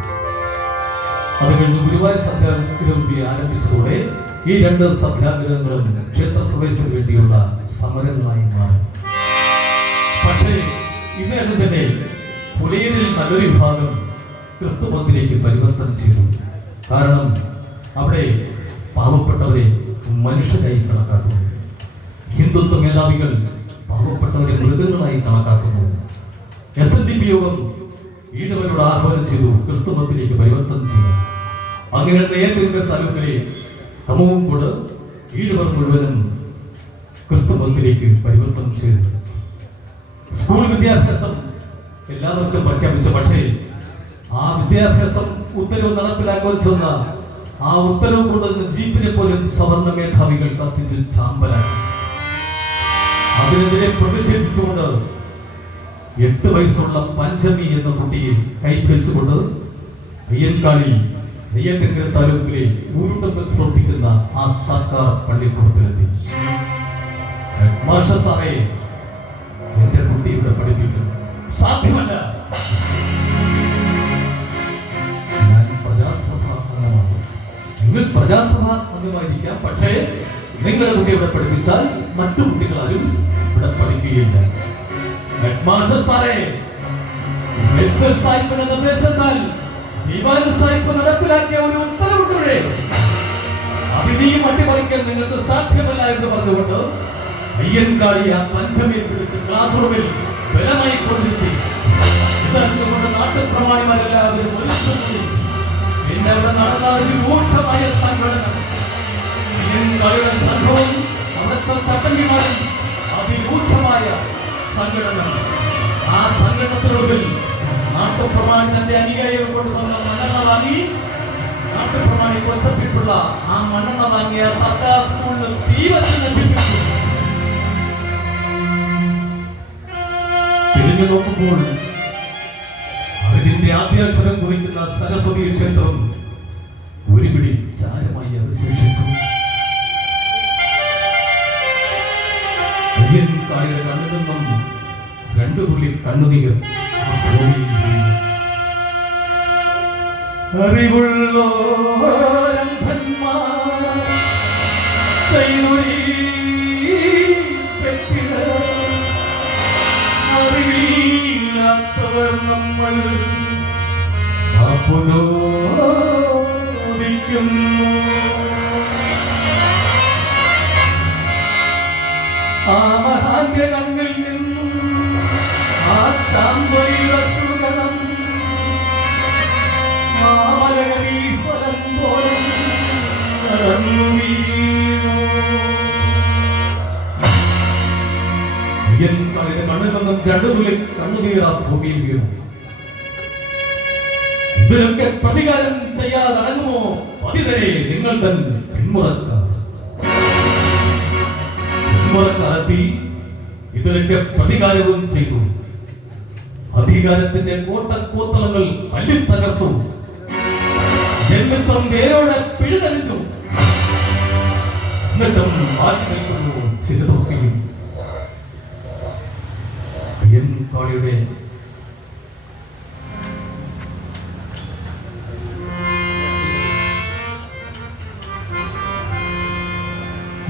അത് കഴിഞ്ഞ് ഗുരുവായൂർ സത്യാഗ്രഹം കൂടി ആരംഭിച്ചതോടെ ഈ രണ്ട് സത്യാഗ്രഹങ്ങളും ക്ഷേത്രപ്രവേശനത്തിന് വേണ്ടിയുള്ള സമരങ്ങളായി മാറി. പക്ഷേ ഇതിനകം തന്നെ പുലയരിൽ നല്ലൊരു വിഭാഗം ക്രിസ്തു മതത്തിലേക്ക് പരിവർത്തനം ചെയ്തു. കാരണം അവിടെ പാവപ്പെട്ടവരെ മനുഷ്യരായി കണക്കാക്കുന്നു. ഹിന്ദുത്വ മേധാവികൾ പാവപ്പെട്ടവരെ മൃഗങ്ങളായി കണക്കാക്കുന്നു. SNDP യോഗം ഈഴവരോട് ആഹ്വാനം ചെയ്തു ക്രിസ്തു മതത്തിലേക്ക് പരിവർത്തനം ചെയ്യാൻ. അങ്ങനെ നേരത്തെ താലൂക്കിലെ സമൂഹം കൊണ്ട് ഈഴവർ മുഴുവനും ക്രിസ്തു മതത്തിലേക്ക് പരിവർത്തനം ചെയ്തു. സ്കൂൾ വിദ്യാഭ്യാസം എല്ലാവർക്കും പ്രഖ്യാപിച്ചു. പക്ഷേ ആ വിദ്യാഭ്യാസം ഉത്തരവ് നടപ്പിലാക്കുവാൻ ചെന്ന ആ ഉത്തരവ് കൊണ്ടുവന്ന ജീപ്പിനെ പോലും സവർണ മേധാവികൾ കത്തിച്ച് ചാമ്പലാക്കി. അതിനെതിരെ പ്രതിഷേധിച്ചുകൊണ്ട് 8 വയസ്സുള്ള പഞ്ചമി എന്ന കുട്ടിയെ കൈപിടിച്ചുകൊണ്ട് അയ്യൻകാളി നെയ്യാറ്റിൻകര താലൂക്കിലെ ഊരുട്ടമ്പൽ പ്രവർത്തിക്കുന്ന ആ സർക്കാർ പള്ളിക്കൂടത്തിലെത്തി. മാഷ സാറേ, എന്റെ കുട്ടി ഇവിടെ പഠിപ്പിക്കുന്നു. സാധ്യമല്ല, ഞാൻ പ്രജാസഭ അംഗമാണ്. നിങ്ങൾ പ്രജാസഭ അംഗമായിരിക്കാം, പക്ഷേ നിങ്ങളുടെ കുട്ടി ഇവിടെ പഠിപ്പിച്ചാൽ മറ്റു കുട്ടികളാരും ഇവിടെ പഠിക്കുകയില്ല. ഹെഡ്മാസ്റ്റർ സാറേ, സാഹിബിന്റെ നിർദ്ദേശത്താൽ സാഹിബ് നടപ്പിലാക്കിയ ഒരു ഉത്തരവുണ്ട്, അതിനെയും അട്ടിമറിക്കാൻ നിങ്ങൾക്ക് സാധ്യമല്ല എന്ന് പറഞ്ഞുകൊണ്ട് അയ്യൻകാളി ആ പഞ്ചമിയെ പിടിച്ച് ക്ലാസ് റൂമിൽ ബലമായി കൊണ്ടിരുത്തി. ഇതറിഞ്ഞുകൊണ്ട് നാട്ടുപ്രമാണിമാരെല്ലാവരും പിന്നെ അവിടെ നടന്ന ഒരു രൂക്ഷമായ സംഘടന. അയ്യൻകാളിയുടെ സംഘവും അവിടുത്തെ ചട്ടമ്പിമാരും അതിരൂക്ഷമായ സംഘടന. ആ സംഘടനത്തിനുള്ളിൽ നാട്ടുപ്രമാണി തന്റെ അനുയായികൾ കൊണ്ടുവന്ന മണ്ണെണ്ണ വാങ്ങി, നാട്ടുപ്രമാണി കൊച്ചപ്പിട്ടുള്ള ആ മണ്ണെണ്ണ വാങ്ങിയ സർക്കാർ സ്കൂളിൽ തീ വച്ച് നശിപ്പിച്ചു. തിരിഞ്ഞു നോക്കുമ്പോൾ അതിന്റെ ആദ്യാക്ഷരം കുറിക്കുന്ന സരസ്വതി ക്ഷേത്രം ഒരു പിടി ചാരമായി അവശേഷിച്ചു. അയ്യൻകാളിയുടെ കണ്ണിൽ നിന്നും 2 തുള്ളി കണ്ണുനീർ അറിവില്ലാത്തവർ നമ്മൾ ആ മഹാന്റെ കണ്ണിൽ നിന്നും ആ ചാമ്പൊഴിയുടെ സുഗണം മാമലകരീഫലം പോലെ കടന്നു വീണു. അയ്യൻകാളിയുടെ കണ്ണിൽ നിന്നും 2 തുള്ളി കണ്ണുനീർ ആ ഭൂമിയിൽ വീണു. ഇതിലൊക്കെ പ്രതികാരം ചെയ്യാതടങ്ങുമോ പതിതരെ നിങ്ങൾ തൻ പിന്മുറക്കാരെത്തി ഇതിലൊക്കെ പ്രതികാരവും ചെയ്തു. അധികാരത്തിന്റെ കോട്ടക്കോത്തളങ്ങൾ തല്ലി തകർത്തു. ജന്മത്വം വേരോടെ പിഴുതെറിഞ്ഞു. എന്നിട്ടും മാറ്റി നിൽക്കുന്നു ചിലതൊക്കെയും. അയ്യൻകാളിയുടെ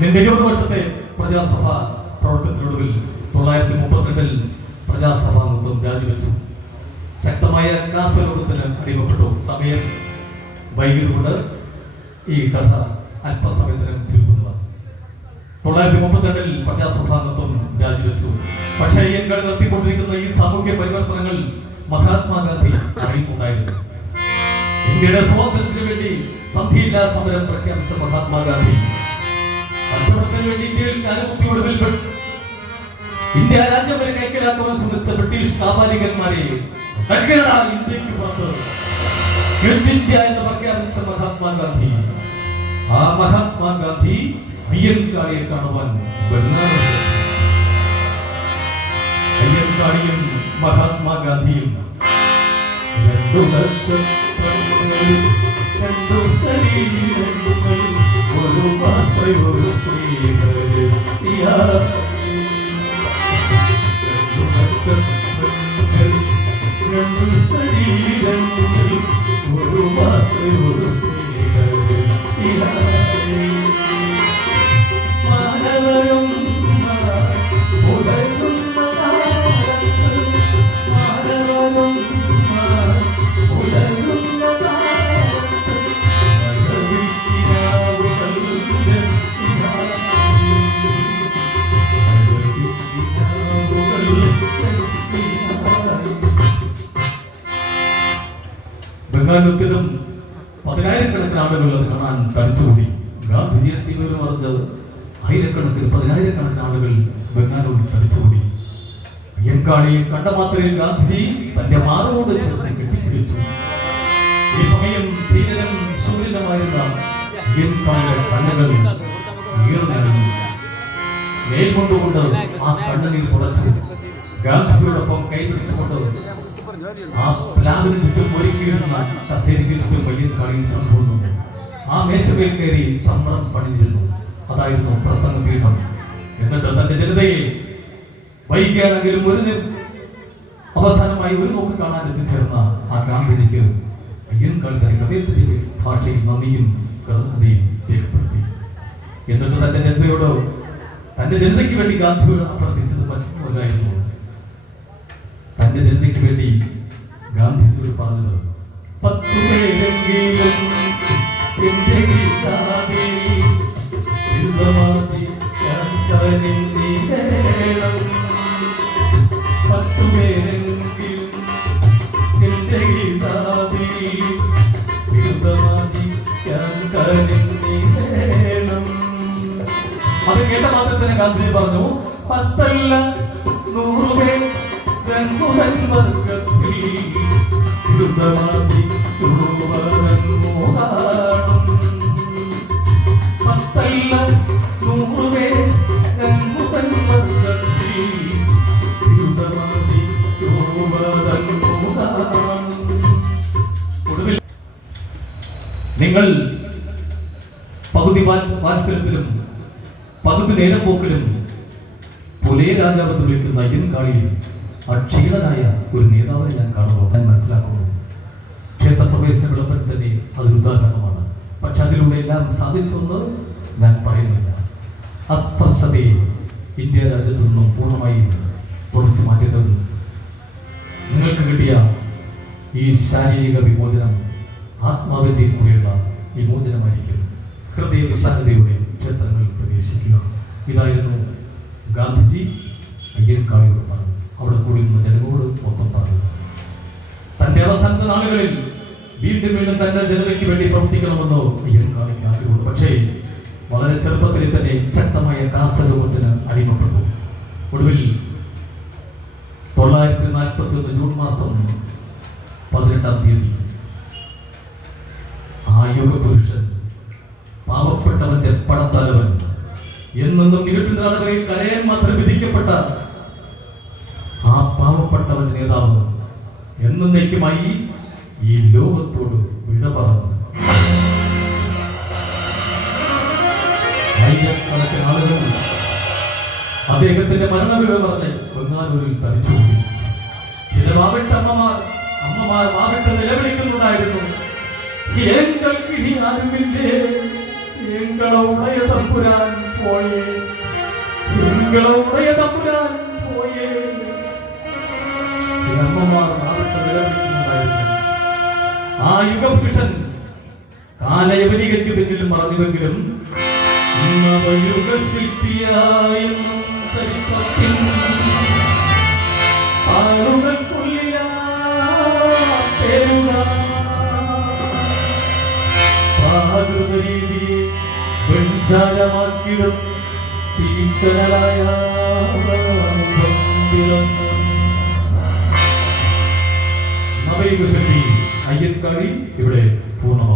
നിന്റെ 20 വർഷത്തെ പ്രജാസഭ പ്രവർത്തനത്തിനൊടുവിൽ 1932 പ്രജാസഭാംഗത്വം രാജിവെച്ചു. ശക്തമായ കാസലോകത്തിന് അടിമപ്പെട്ടു. സമയം വൈകിയതുകൊണ്ട് ഈ കഥ അല്പസമയത്തിനും ചുരുക്കുന്നതാണ്. 1932 പ്രജാസഭാംഗത്വം രാജിവെച്ചു. പക്ഷേ അയ്യൻകാളി നടത്തിക്കൊണ്ടിരിക്കുന്ന ഈ സാമൂഹ്യ പരിവർത്തനങ്ങൾ മഹാത്മാഗാന്ധി അറിയുന്നുണ്ടായിരുന്നു. ഇന്ത്യയുടെ സ്വാതന്ത്ര്യത്തിന് വേണ്ടി സന്ധിയില്ലാ സമരം പ്രഖ്യാപിച്ച മഹാത്മാഗാന്ധി കച്ചവടത്തിന് വേണ്ടി ഇന്ത്യയിൽ കാലുകുത്തിയൊടുവിൽ ഇന്ത്യ രാജ്യം വരെ കൈക്കലാക്കുവാൻ ശ്രമിച്ച ബ്രിട്ടീഷ് കാപാലികന്മാരെ ഇന്ത്യക്ക് പുറത്ത് ക്വിറ്റ് ഇന്ത്യ എന്ന് പ്രഖ്യാപിച്ച മഹാത്മാഗാന്ധി, ആ മഹാത്മാഗാന്ധി അയ്യൻകാളിയെ കാണുവാൻ അയ്യൻകാളിയും മഹാത്മാഗാന്ധിയും 2 ലക്ഷം ഒരു ബംഗാളിലും 10,000-കണക്കിന് ആളുകൾ അത് കാണാൻ തടിച്ചുകൂടി. ഗാന്ധിജിയെ തീവ്രം അറിഞ്ഞത് 1000-കണക്കിന് 10,000-കണക്കിന് ആളുകൾ ബംഗാളിൽ തടിച്ചുകൂടി. അയ്യൻകാളിയെ കണ്ട മാത്രയിൽ ഗാന്ധിജി തന്റെ മാറോട് ചേർന്ന് കെട്ടിപ്പിടിച്ചു. ഈ സമയം ധീരനും സൂര്യനുമായിരുന്ന അയ്യൻകാളിയുടെ കണ്ണുകൾ ഉയർന്നു മേൽകൊണ്ടുകൊണ്ട് ആ കണ്ണുനീർ തുടച്ചു. ഗാന്ധിജിയോടൊപ്പം കൈപിടിച്ചുകൊണ്ട് ആ പ്ലാവിന് ചുറ്റും ഒരുക്കിയിരുന്ന കസേരയ്ക്ക് ചുറ്റും അയ്യൻകാളിയും സംഭവന്നു. ആ മേശമേൽ കയറി ചമ്രം പണിഞ്ഞിരുന്നു. അതായിരുന്നു പ്രസംഗ പീഠം. എന്നിട്ട് തന്റെ ജനതയെ വൈകിയാണെങ്കിലും അവസാനമായി ഒരു നോക്ക് കാണാൻ എത്തിച്ചേർന്ന ആ ഗാന്ധിജിക്ക് അയ്യൻകാളി തന്റെ ഹൃദയത്തിന്റെ ഭാഷയിൽ നന്ദിയും കൃതജ്ഞതയും രേഖപ്പെടുത്തി. എന്നിട്ട് തന്റെ ജനതയ്ക്ക് വേണ്ടി ഗാന്ധിയോട് അഭ്യർത്ഥിച്ചത് മറ്റൊന്നുമല്ലായിരുന്നു. തന്റെ ജനതയ്ക്ക് വേണ്ടി ഗാന്ധിജിയോട് പറഞ്ഞത്, 10 പേരെങ്കിലും എന്റെ ഗീതാവേ യുദ്ധമാക്കി യാത്രനിന്നിടേണം. 10 പേരെങ്കിലും എന്റെ ഗീതാവേ യുദ്ധമാക്കി യാത്രനിന്നിടേണം. അത് കേട്ട മാത്രത്തിന് ഗാന്ധിജി പറഞ്ഞു, 10 അല്ല 100 പേർ നിങ്ങൾ പകുതി വാത്സല്യത്തിലും പകുതി നേരം പോക്കിലും പുലയ രാജാവെന്ന് വിളിക്കുന്ന അയ്യൻകാളിയിൽ അക്ഷീണനായ ഒരു നേതാവിനെ ഞാൻ കാണുന്നു, ഞാൻ മനസ്സിലാക്കുന്നു. ക്ഷേത്രപ്രവേശന വിളംബരം തന്നെ അതൊരു ഉദാഹരണമാണ്. പക്ഷെ അതിലൂടെ എല്ലാം സാധിച്ചെന്ന് ഞാൻ പറയുന്നില്ല. അസ്പർശതയെ ഇന്ത്യ രാജ്യത്തു നിന്നും പൂർണ്ണമായും പൊളിച്ചു മാറ്റുന്നത് നിങ്ങൾക്ക് കിട്ടിയ ഈ ശാരീരിക വിമോചനം ആത്മാവിൻ്റെ കൂടെയുള്ള വിമോചനമായിരിക്കും. ഹൃദയ വിശാലതയോടെ ക്ഷേത്രങ്ങളിൽ പ്രവേശിക്കുക. ഇതായിരുന്നു ഗാന്ധിജി അയ്യൻകാളിയോട് പറഞ്ഞു. അവിടെ കൂടി നിന്ന് ജനങ്ങളോട് മൊത്തം പറഞ്ഞു. തന്റെ അവസാനത്തെ നാളുകളിൽ വീണ്ടും വീണ്ടും തന്റെ ജനതയ്ക്ക് വേണ്ടി പ്രവർത്തിക്കണമെന്നോ അയ്യൻകാളിക്ക് ആഗ്രഹമുണ്ട്. പക്ഷേ വളരെ ചെറുപ്പത്തിൽ തന്നെ ശക്തമായ കാസരോഗത്തിന് അടിമപ്പെട്ടു. ഒടുവിൽ 941 ജൂൺ മാസം 18-ാം തീയതി ആ യുഗപുരുഷൻ, പാവപ്പെട്ടവന്റെ പടത്തലവൻ, എന്നെന്നും ഇരുട്ടുനാളുകളിൽ കരയാൻ മാത്രം വിധിക്കപ്പെട്ട ആ പാവപ്പെട്ടവന്റെ നേതാവ് എന്നേക്കുമായി ഈ ലോകത്തോട് വിട പറഞ്ഞു. ആയിരക്കണക്കിന് ആളുകൾ അദ്ദേഹത്തിന്റെ മരണവിട പറഞ്ഞ് ബംഗാളൂരിൽ തടിച്ചുകൂടി. ചില വാവിട്ട അമ്മമാർ വാവിട്ട് നിലവിളിക്കുന്നുണ്ടായിരുന്നു, എങ്ങൾക്ക് ഇനി ആരുമില്ലേ, എങ്ങളെ ഉടയ തമ്പുരാൻ പോയേ, എങ്ങളെ ഉടയ തമ്പുരാൻ പോയേ. ചില അമ്മമാർ വാവിട്ട് നിലവിളിക്കുന്നുണ്ടായിരുന്നു. ആ യുഗപുരുഷൻ കാലയവനികയ്ക്ക് പിന്നിലും മറന്നുവെങ്കിലും യുഗശില്പിയായെന്നും ചരിത്രത്തിൽ ാക്കിടും തീക്കനലായ നവയുഗശില്പി അയ്യൻകാളി ഇവിടെ പൂർണ്ണമായി.